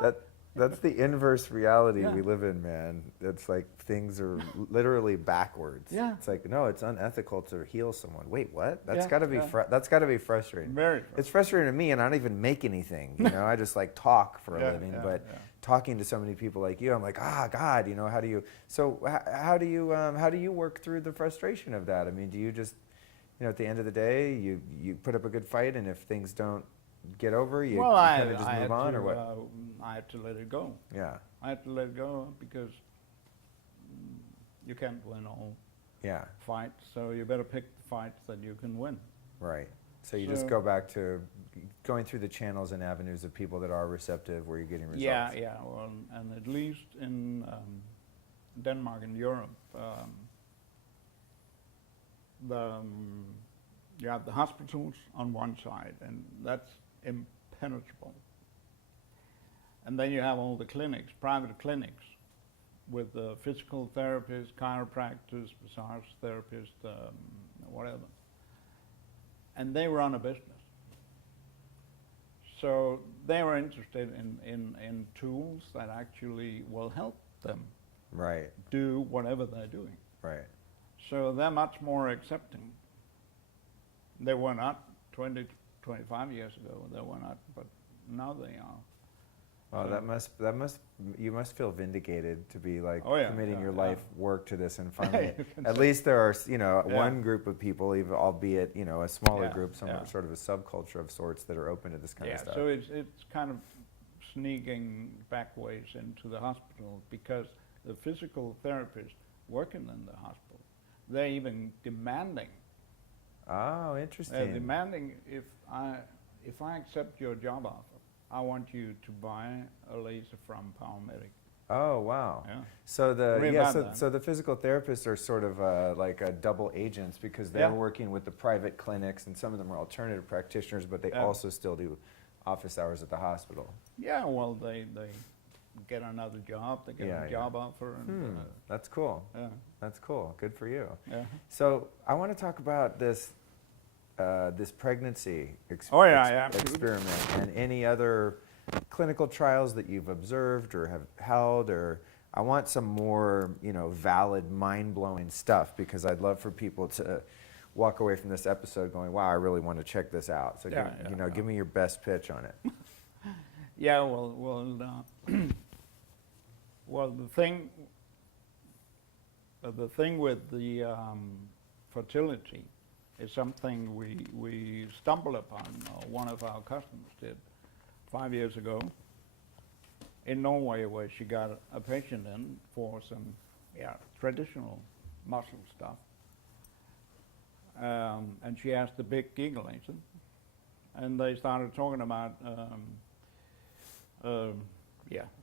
like, That's the inverse reality Yeah. we live in, man. It's like things are literally backwards. Yeah. It's like, no, it's unethical to heal someone. Wait, what? That's Yeah, got to be yeah. that's got to be frustrating. very It's frustrating to me, and I don't even make anything. You know, I just like talk for a Yeah, living. yeah, But yeah. talking to so many people like you, I'm like, God, you know, how do you? So how do you work through the frustration of that? I mean, do you just, you know, at the end of the day, you put up a good fight, and if things don't get over, you kind of just move on, or what? I had to let it go. Yeah, I had to let it go because you can't win all yeah, fights, so you better pick the fights that you can win. right. So you just So- go back to going through the channels and avenues of people that are receptive, where you're getting results. Yeah. Well, and at least in Denmark and Europe, you have the hospitals on one side, and that's impenetrable. And then you have all the clinics, private clinics, with physical therapists, chiropractors, massage therapists, whatever. And they run a business. So they were interested in tools that actually will help them Right, do whatever they're doing. right. So they're much more accepting. They were not 20, 25 years ago, they were not, but now they are. Well, you must feel vindicated to be like Oh, yeah, committing yeah, your yeah. life work to this, and finally, You can at say- least there are, you know, Yeah. one group of people, even albeit, you know, a smaller Yeah, group, some yeah. sort of a subculture of sorts that are open to this kind of Yeah, stuff. so it's kind of sneaking backways into the hospital because the physical therapists working in the hospital, they're even demanding. Oh, interesting. They're demanding if I accept your job offer, I want you to buy a laser from Paramedic. Oh, wow. Yeah. So Read about that. so the physical therapists are sort of like double agents, because they're Yeah. working with the private clinics, and some of them are alternative practitioners, but they Yeah. also still do office hours at the hospital. Yeah, well, they get another job, they get Yeah, a job offer, and That's cool. yeah. That's cool. Good for you. Yeah. So I want to talk about this pregnancy Oh, yeah, absolutely. experiment, and any other clinical trials that you've observed or have held, or I want some more, you know, valid, mind-blowing stuff, because I'd love for people to walk away from this episode going, wow, I really want to check this out. So Yeah, give me your best pitch on it. Yeah, well, well, the thing with the fertility is something we stumbled upon. One of our customers did 5 years ago in Norway, where she got a patient in for some traditional muscle stuff, and she asked the big giggle laser, and they started talking about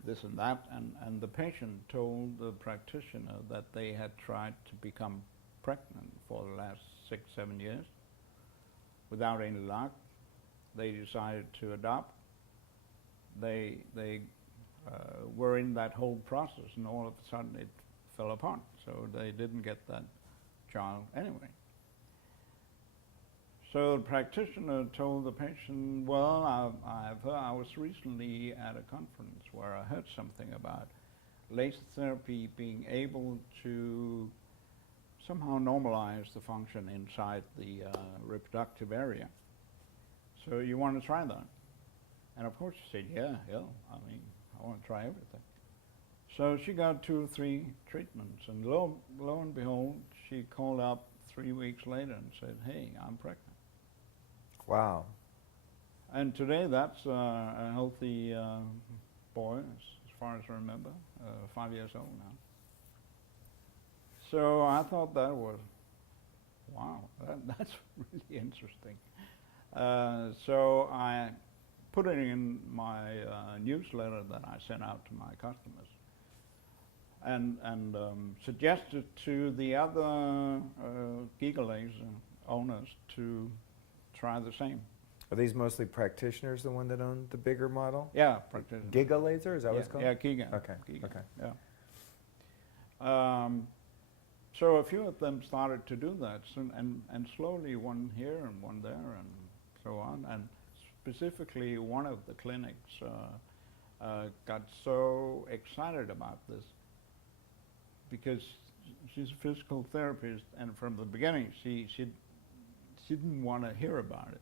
this and that, and the patient told the practitioner that they had tried to become pregnant for the last 6-7 years without any luck. They decided to adopt. They were in that whole process, and all of a sudden it fell apart. So they didn't get that child anyway. So the practitioner told the patient, well, I was recently at a conference where I heard something about laser therapy being able to somehow normalize the function inside the reproductive area. So you want to try that? And of course she said, yeah, I mean, I want to try everything. So she got 2 or 3 treatments, and lo and behold, she called up 3 weeks later and said, hey, I'm pregnant. Wow. And today that's a healthy boy, as far as I remember, 5 years old now. So I thought that was, wow, that's really interesting. So I put it in my newsletter that I sent out to my customers, and suggested to the other Giga Laser owners to try the same. Are these mostly practitioners, the one that own the bigger model? Yeah, practitioners. Giga Laser, is that what it's called? Yeah, Giga. Okay, Giga, okay. Yeah. So a few of them started to do that, and slowly one here and one there and so on. And specifically, one of the clinics got so excited about this because she's a physical therapist, and from the beginning she didn't want to hear about it.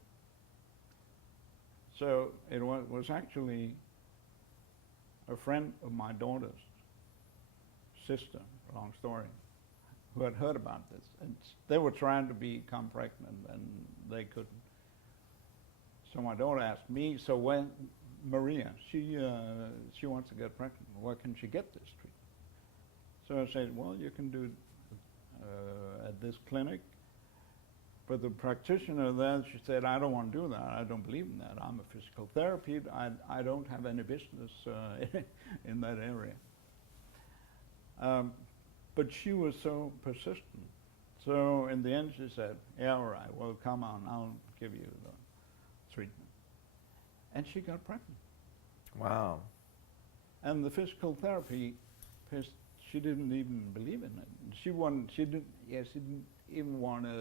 So it was actually a friend of my daughter's sister, long story, who had heard about this, and they were trying to become pregnant and they couldn't. So my daughter asked me, so when Maria, she wants to get pregnant, where can she get this treatment? So I said, well, you can do it at this clinic. But the practitioner there, she said, I don't want to do that. I don't believe in that. I'm a physical therapist. I don't have any business in that area. But she was so persistent. So in the end, she said, yeah, all right, well, come on, I'll give you the treatment. And she got pregnant. Wow. And the physical therapy, she didn't even believe in it. She didn't even want to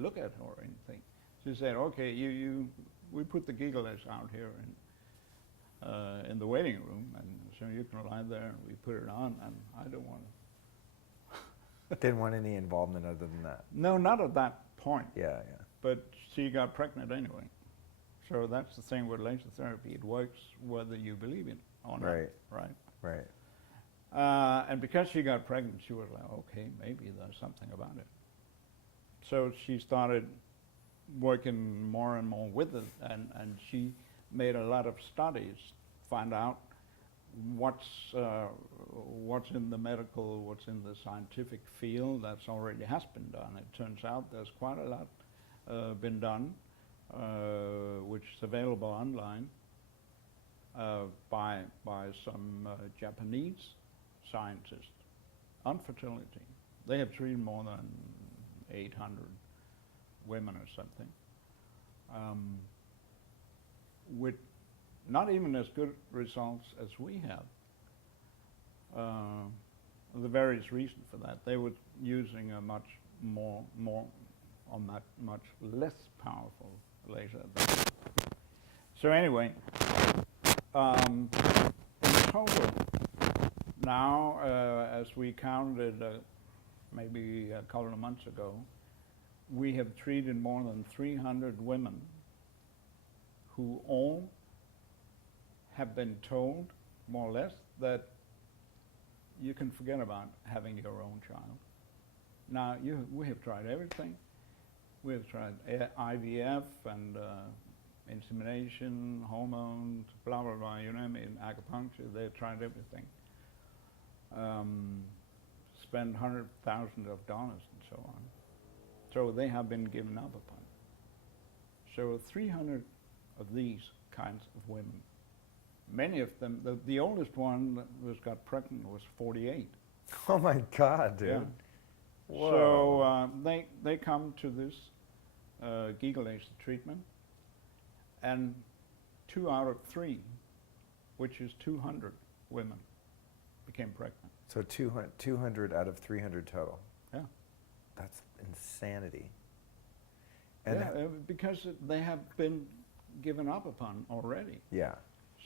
look at her or anything. She said, okay, we put the giggles out here in the waiting room, and so you can lie there, and we put it on, and I don't want to. Didn't want any involvement other than that. No, not at that point. Yeah, yeah. But she got pregnant anyway. So that's the thing with laser therapy. It works whether you believe it or not. Right. Right. Right. And because she got pregnant, she was like, okay, maybe there's something about it. So she started working more and more with it, and she made a lot of studies, find out what's in the medical, what's in the scientific field that's already has been done. It turns out there's quite a lot been done, which is available online by some Japanese scientists on fertility. They have treated more than 800 women or something, with not even as good results as we have. The various reasons for that. They were using a much less powerful laser. So anyway, in total, now as we counted maybe a couple of months ago, we have treated more than 300 women who all have been told, more or less, that you can forget about having your own child. Now, we have tried everything. We have tried IVF and insemination, hormones, blah, blah, blah, you name it, acupuncture. They've tried everything. Spent $100,000 and so on. So they have been given up upon. So 300 of these kinds of women. Many of them, the oldest one that got pregnant was 48. Oh my God, dude. Yeah. Whoa. So they come to this Giga laser treatment, and 2 out of 3, which is 200 women, became pregnant. So 200 out of 300 total. Yeah. That's insanity. And yeah, because they have been given up upon already. yeah.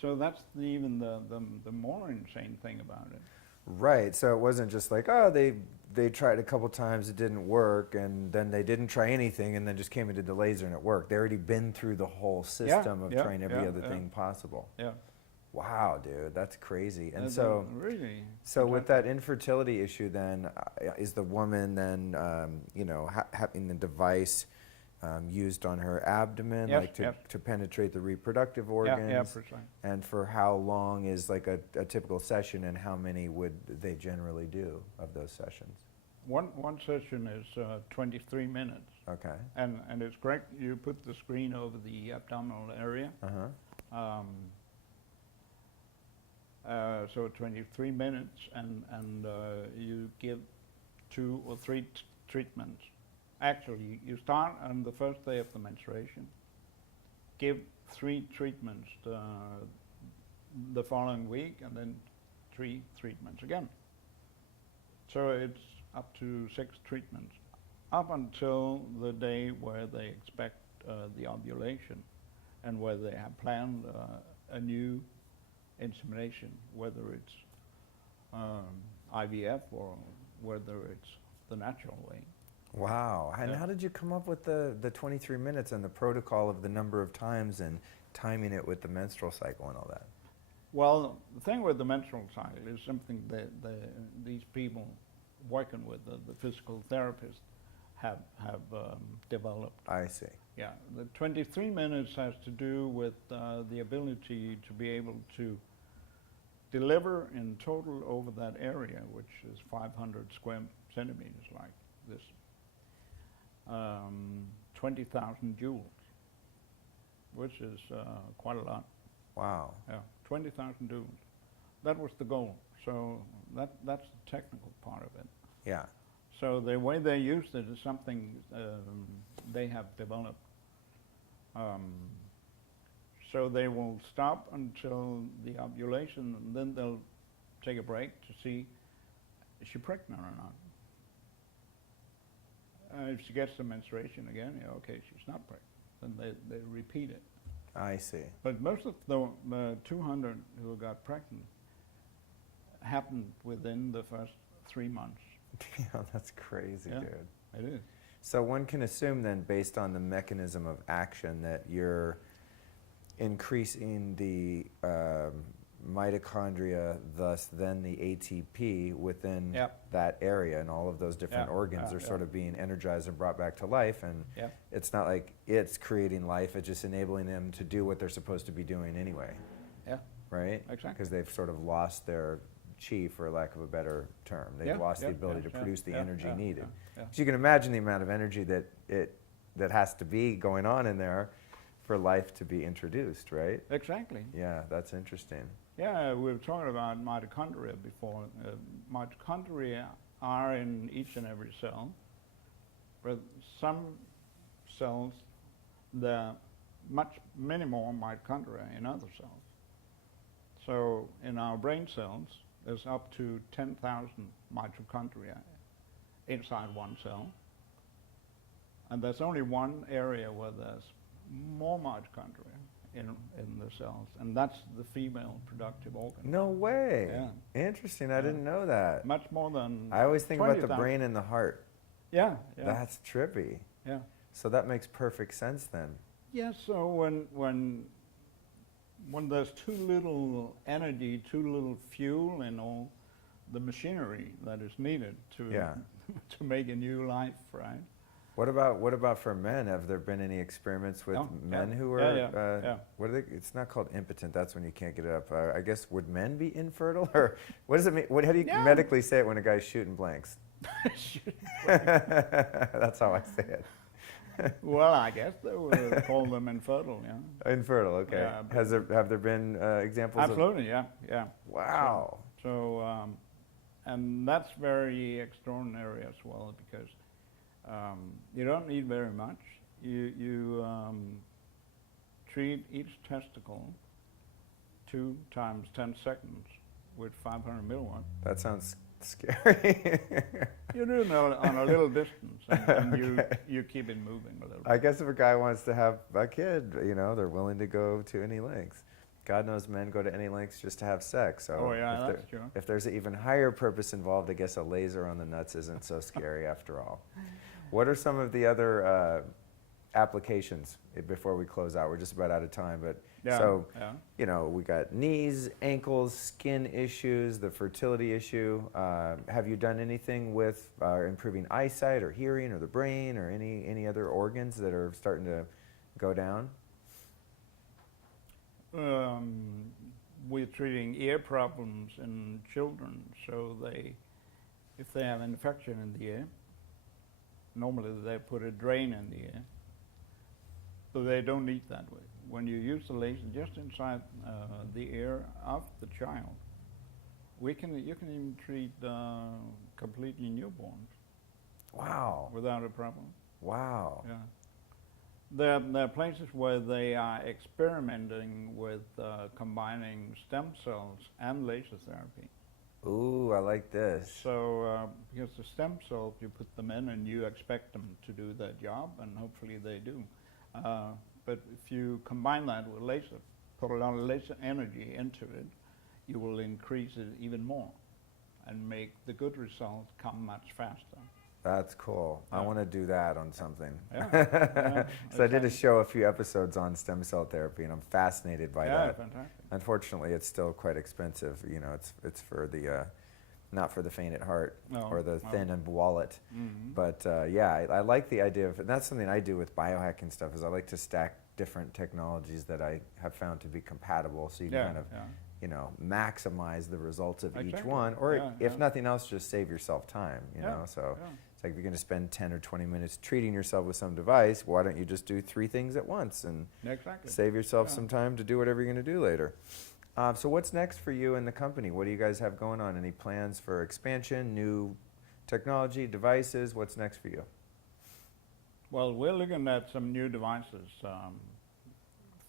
So that's even the more insane thing about it. Right. So it wasn't just like, oh, they tried a couple times, it didn't work, and then they didn't try anything, and then just came into the laser and it worked. They already been through the whole system of trying every other thing possible. Yeah. Wow, dude, that's crazy. And That's so, really. so with that infertility issue, then is the woman then, having the device used on her abdomen, Yes, like yes. to penetrate the reproductive organs? Yeah, precisely. And for how long is like a typical session, and how many would they generally do of those sessions? One session is 23 minutes. Okay. And it's correct, you put the screen over the abdominal area. Uh-huh. So 23 minutes, and you give 2 or 3 treatments. Actually, you start on the first day of the menstruation, give 3 treatments the following week, and then 3 treatments again. So it's up to 6 treatments, up until the day where they expect the ovulation, and where they have planned a new insemination, whether it's IVF or whether it's the natural way. Wow. And Yeah. how did you come up with the 23 minutes and the protocol of the number of times and timing it with the menstrual cycle and all that? Well, the thing with the menstrual cycle is something that these people working with the physical therapists have developed. I see. Yeah, the 23 minutes has to do with the ability to be able to deliver in total over that area, which is 500 square centimeters, like this, 20,000 joules, which is quite a lot. Wow. Yeah, 20,000 joules. That was the goal. So that's the technical part of it. Yeah. So the way they used it is something they have developed. So they will stop until the ovulation, and then they'll take a break to see is she pregnant or not. If she gets the menstruation again, yeah, okay, she's not pregnant. Then they repeat it. I see. But most of the 200 who got pregnant happened within the first 3 months. Yeah, that's crazy, Yeah. dude. It is. So one can assume then, based on the mechanism of action, that you're increasing the mitochondria, thus then the ATP within Yep. that area, and all of those different Yeah, organs yeah, are yeah. sort of being energized and brought back to life. And Yep. it's not like it's creating life, it's just enabling them to do what they're supposed to be doing anyway, Yeah, right? exactly. Because they've sort of lost their chi, for lack of a better term. They've Yeah, lost the yeah, ability yeah, to yeah, produce the yeah, energy yeah, needed. yeah. So you can imagine the amount of energy that has to be going on in there for life to be introduced, right? Exactly. Yeah, that's interesting. Yeah, we were talking about mitochondria before. Mitochondria are in each and every cell, but some cells, there are many more mitochondria in other cells. So in our brain cells, there's up to 10,000 mitochondria inside one cell. And there's only one area where there's more mitochondria in the cells, and that's the female productive organ. No way. Yeah. Interesting. I Yeah. didn't know that. Much more than I always think about the 20,000. brain and the heart. Yeah, yeah. That's trippy. Yeah. So that makes perfect sense then. Yeah, so when there's too little energy, too little fuel in all the machinery that is needed to Yeah. to make a new life, right? What about for men? Have there been any experiments with Oh, men yeah. who are Yeah. what are they? It's not called impotent. That's when you can't get it up. I guess would men be infertile, or what does it mean? How do you Yeah. medically say it when a guy's shooting blanks? That's how I say it. Well, I guess they would call them infertile, yeah. Infertile. Okay. Yeah, Have there been examples? Absolutely, yeah, yeah. Wow. So, and that's very extraordinary as well, because you don't need very much. You treat each testicle 2 times 10 seconds with 500 milliwatt. That sounds scary. You do know on a little distance, and Okay. you keep it moving a little I bit. guess if a guy wants to have a kid, they're willing to go to any lengths. God knows men go to any lengths just to have sex. So Oh, yeah, if that's true. If there's an even higher purpose involved, I guess a laser on the nuts isn't so scary after all. What are some of the other applications before we close out? We're just about out of time, but Yeah, so yeah. we got knees, ankles, skin issues, the fertility issue. Have you done anything with improving eyesight or hearing or the brain or any other organs that are starting to go down? We're treating ear problems in children, so if if they have infection in the ear, normally they put a drain in the ear, but they don't need that way. When you use the laser just inside the ear of the child, you can even treat completely newborns. Wow. Without a problem. Wow. Yeah. There are places where they are experimenting with combining stem cells and laser therapy. Ooh, I like this. So, because the stem cells, you put them in and you expect them to do their job, and hopefully they do. But if you combine that with laser, put a lot of laser energy into it, you will increase it even more and make the good results come much faster. That's cool. Yeah. I want to do that on something. Yeah. So I did a show a few episodes on stem cell therapy, and I'm fascinated by that. Fantastic. Unfortunately, it's still quite expensive. You know, it's for the not for the faint at heart or the thin and wallet. Mm-hmm. But yeah, I like the idea of, and that's something I do with biohacking stuff. Is I like to stack different technologies that I have found to be compatible, so you can kind of you know, maximize the results of each one, or if nothing else, just save yourself time. You know, so. It's like if you're going to spend 10 or 20 minutes treating yourself with some device, why don't you just do 3 things at once and save yourself some time to do whatever you're going to do later. So what's next for you and the company? What do you guys have going on? Any plans for expansion, new technology, devices? What's next for you? Well, we're looking at some new devices,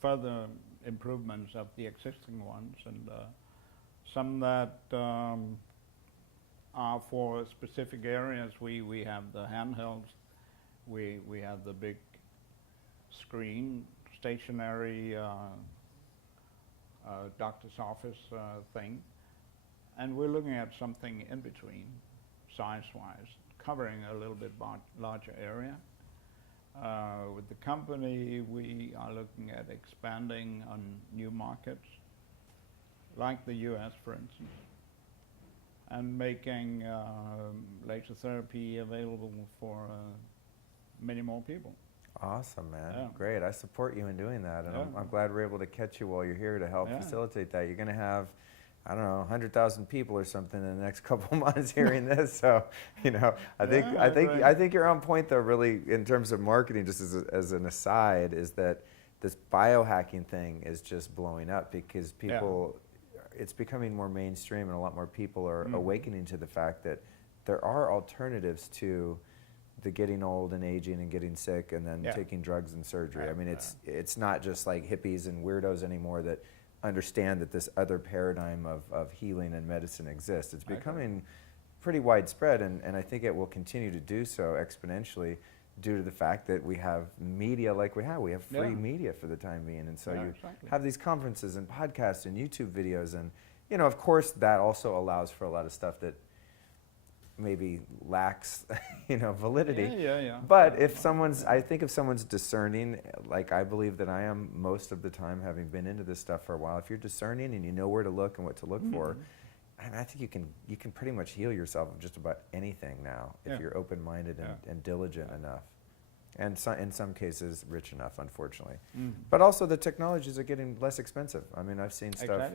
further improvements of the existing ones, and some that are for specific areas. We have the handhelds, we have the big screen, stationary doctor's office thing, and we're looking at something in between, size-wise, covering a little bit larger area. With the company, we are looking at expanding on new markets, like the US, for instance, and making laser therapy available for many more people. Awesome, man. Great. I support you in doing that, and I'm glad we're able to catch you while you're here to help facilitate that. You're going to have, I don't know, 100,000 people or something in the next couple months hearing this. So, you know, I think you're on point though. Really, in terms of marketing, just as an aside, is that this biohacking thing is just blowing up because people. It's becoming more mainstream, and a lot more people are awakening to the fact that there are alternatives to the getting old and aging and getting sick and then taking drugs and surgery. I mean, it's not just like hippies and weirdos anymore that understand that this other paradigm of healing and medicine exists. It's becoming pretty widespread, and I think it will continue to do so exponentially due to the fact that we have media like we have. We have free media for the time being, and so you have these conferences and podcasts and YouTube videos, and you know, of course, that also allows for a lot of stuff that maybe lacks, you know, validity. But if someone's, I think if someone's discerning, like I believe that I am most of the time, having been into this stuff for a while, if you're discerning and you know where to look and what to look for, I think you can pretty much heal yourself of just about anything now if you're open-minded and diligent enough, and in some cases rich enough, unfortunately. But also the technologies are getting less expensive. I mean, I've seen stuff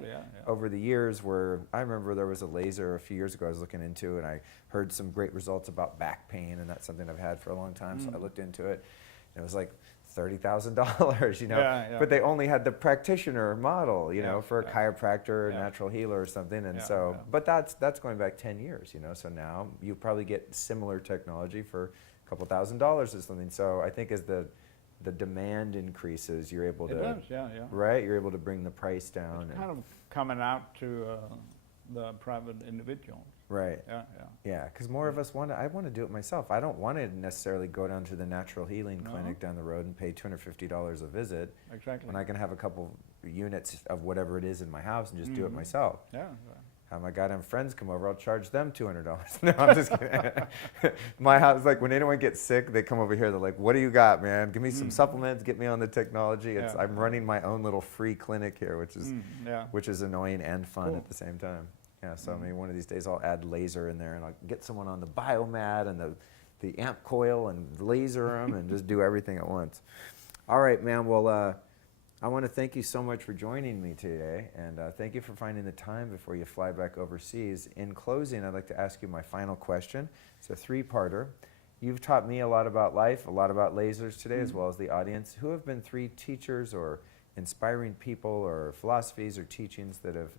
over the years where I remember there was a laser a few years ago I was looking into, and I heard some great results about back pain, and that's something I've had for a long time. So I looked into it, and it was like $30,000, you know, but they only had the practitioner model, you know, for a chiropractor, natural healer or something, and but that's going back 10 years, you know, so now you probably get similar technology for a couple $1,000s or something. So I think as the demand increases, you're able to, right, you're able to bring the price down. It's kind of coming out to the private individual. Right. Yeah, because more of us I want to do it myself. I don't want to necessarily go down to the natural healing clinic down the road and pay $250 a visit. When I can have a couple units of whatever it is in my house and just do it myself. Have my goddamn friends come over, I'll charge them $200. No, I'm just kidding. My house, like when anyone gets sick, they come over here, they're like, what do you got, man? Give me some supplements, get me on the technology. I'm running my own little free clinic here, which is annoying and fun at the same time. Yeah, so maybe one of these days I'll add laser in there, and I'll get someone on the biomat and the amp coil and laser them and just do everything at once. All right, man, well, I want to thank you so much for joining me today, and thank you for finding the time before you fly back overseas. In closing, I'd like to ask you my final question. It's a three-parter. You've taught me a lot about life, a lot about lasers today, as well as the audience. Who have been three teachers or inspiring people or philosophies or teachings that have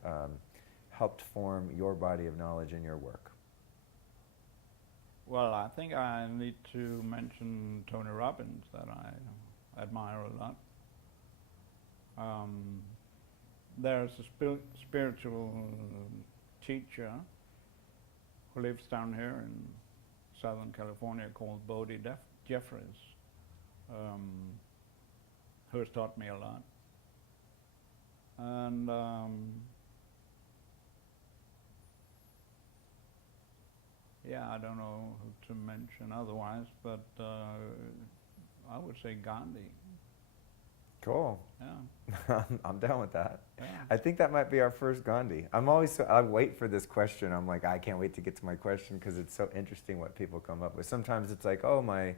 helped form your body of knowledge in your work? Well, I think I need to mention Tony Robbins, that I admire a lot. There's a spiritual teacher who lives down here in Southern California called Bodhi Jeffries, who has taught me a lot. And yeah, I don't know who to mention otherwise, but I would say Gandhi. Cool. Yeah. I'm down with that. Yeah. I think that might be our first Gandhi. I wait for this question. I'm like, I can't wait to get to my question because it's so interesting what people come up with. Sometimes it's like, oh, my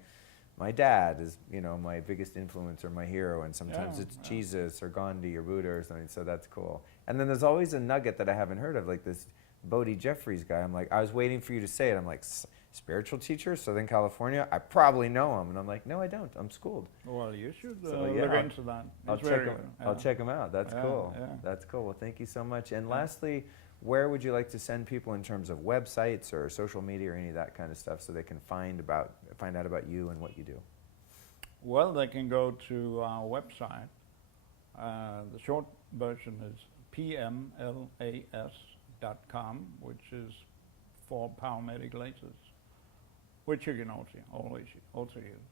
dad is, my biggest influence or my hero, and sometimes it's Jesus or Gandhi or Buddha or something, so that's cool. And then there's always a nugget that I haven't heard of, like this Bodhi Jeffries guy. I'm like, I was waiting for you to say it. I'm like, spiritual teacher, Southern California? I probably know him. And I'm like, no, I don't. I'm schooled. Well, you should So, look into that. I'll check him out. That's cool. Yeah. That's cool. Well, thank you so much. And lastly, where would you like to send people in terms of websites or social media or any of that kind of stuff so they can find out about you and what you do? Well, they can go to our website. The short version is pmlas.com, which is for paramedic lasers, which you can also use.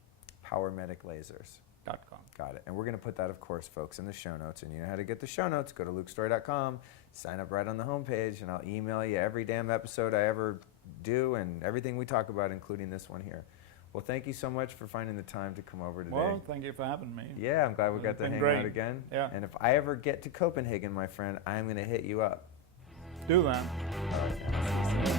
PowerMedicLasers.com. Got it. And we're going to put that, of course, folks, in the show notes. And you know how to get the show notes. Go to lukestorey.com, sign up right on the homepage, and I'll email you every damn episode I ever do and everything we talk about, including this one here. Well, thank you so much for finding the time to come over today. Well, thank you for having me. Yeah, I'm glad we got to hang out again. Yeah. And if I ever get to Copenhagen, my friend, I'm going to hit you up. Do that. All right.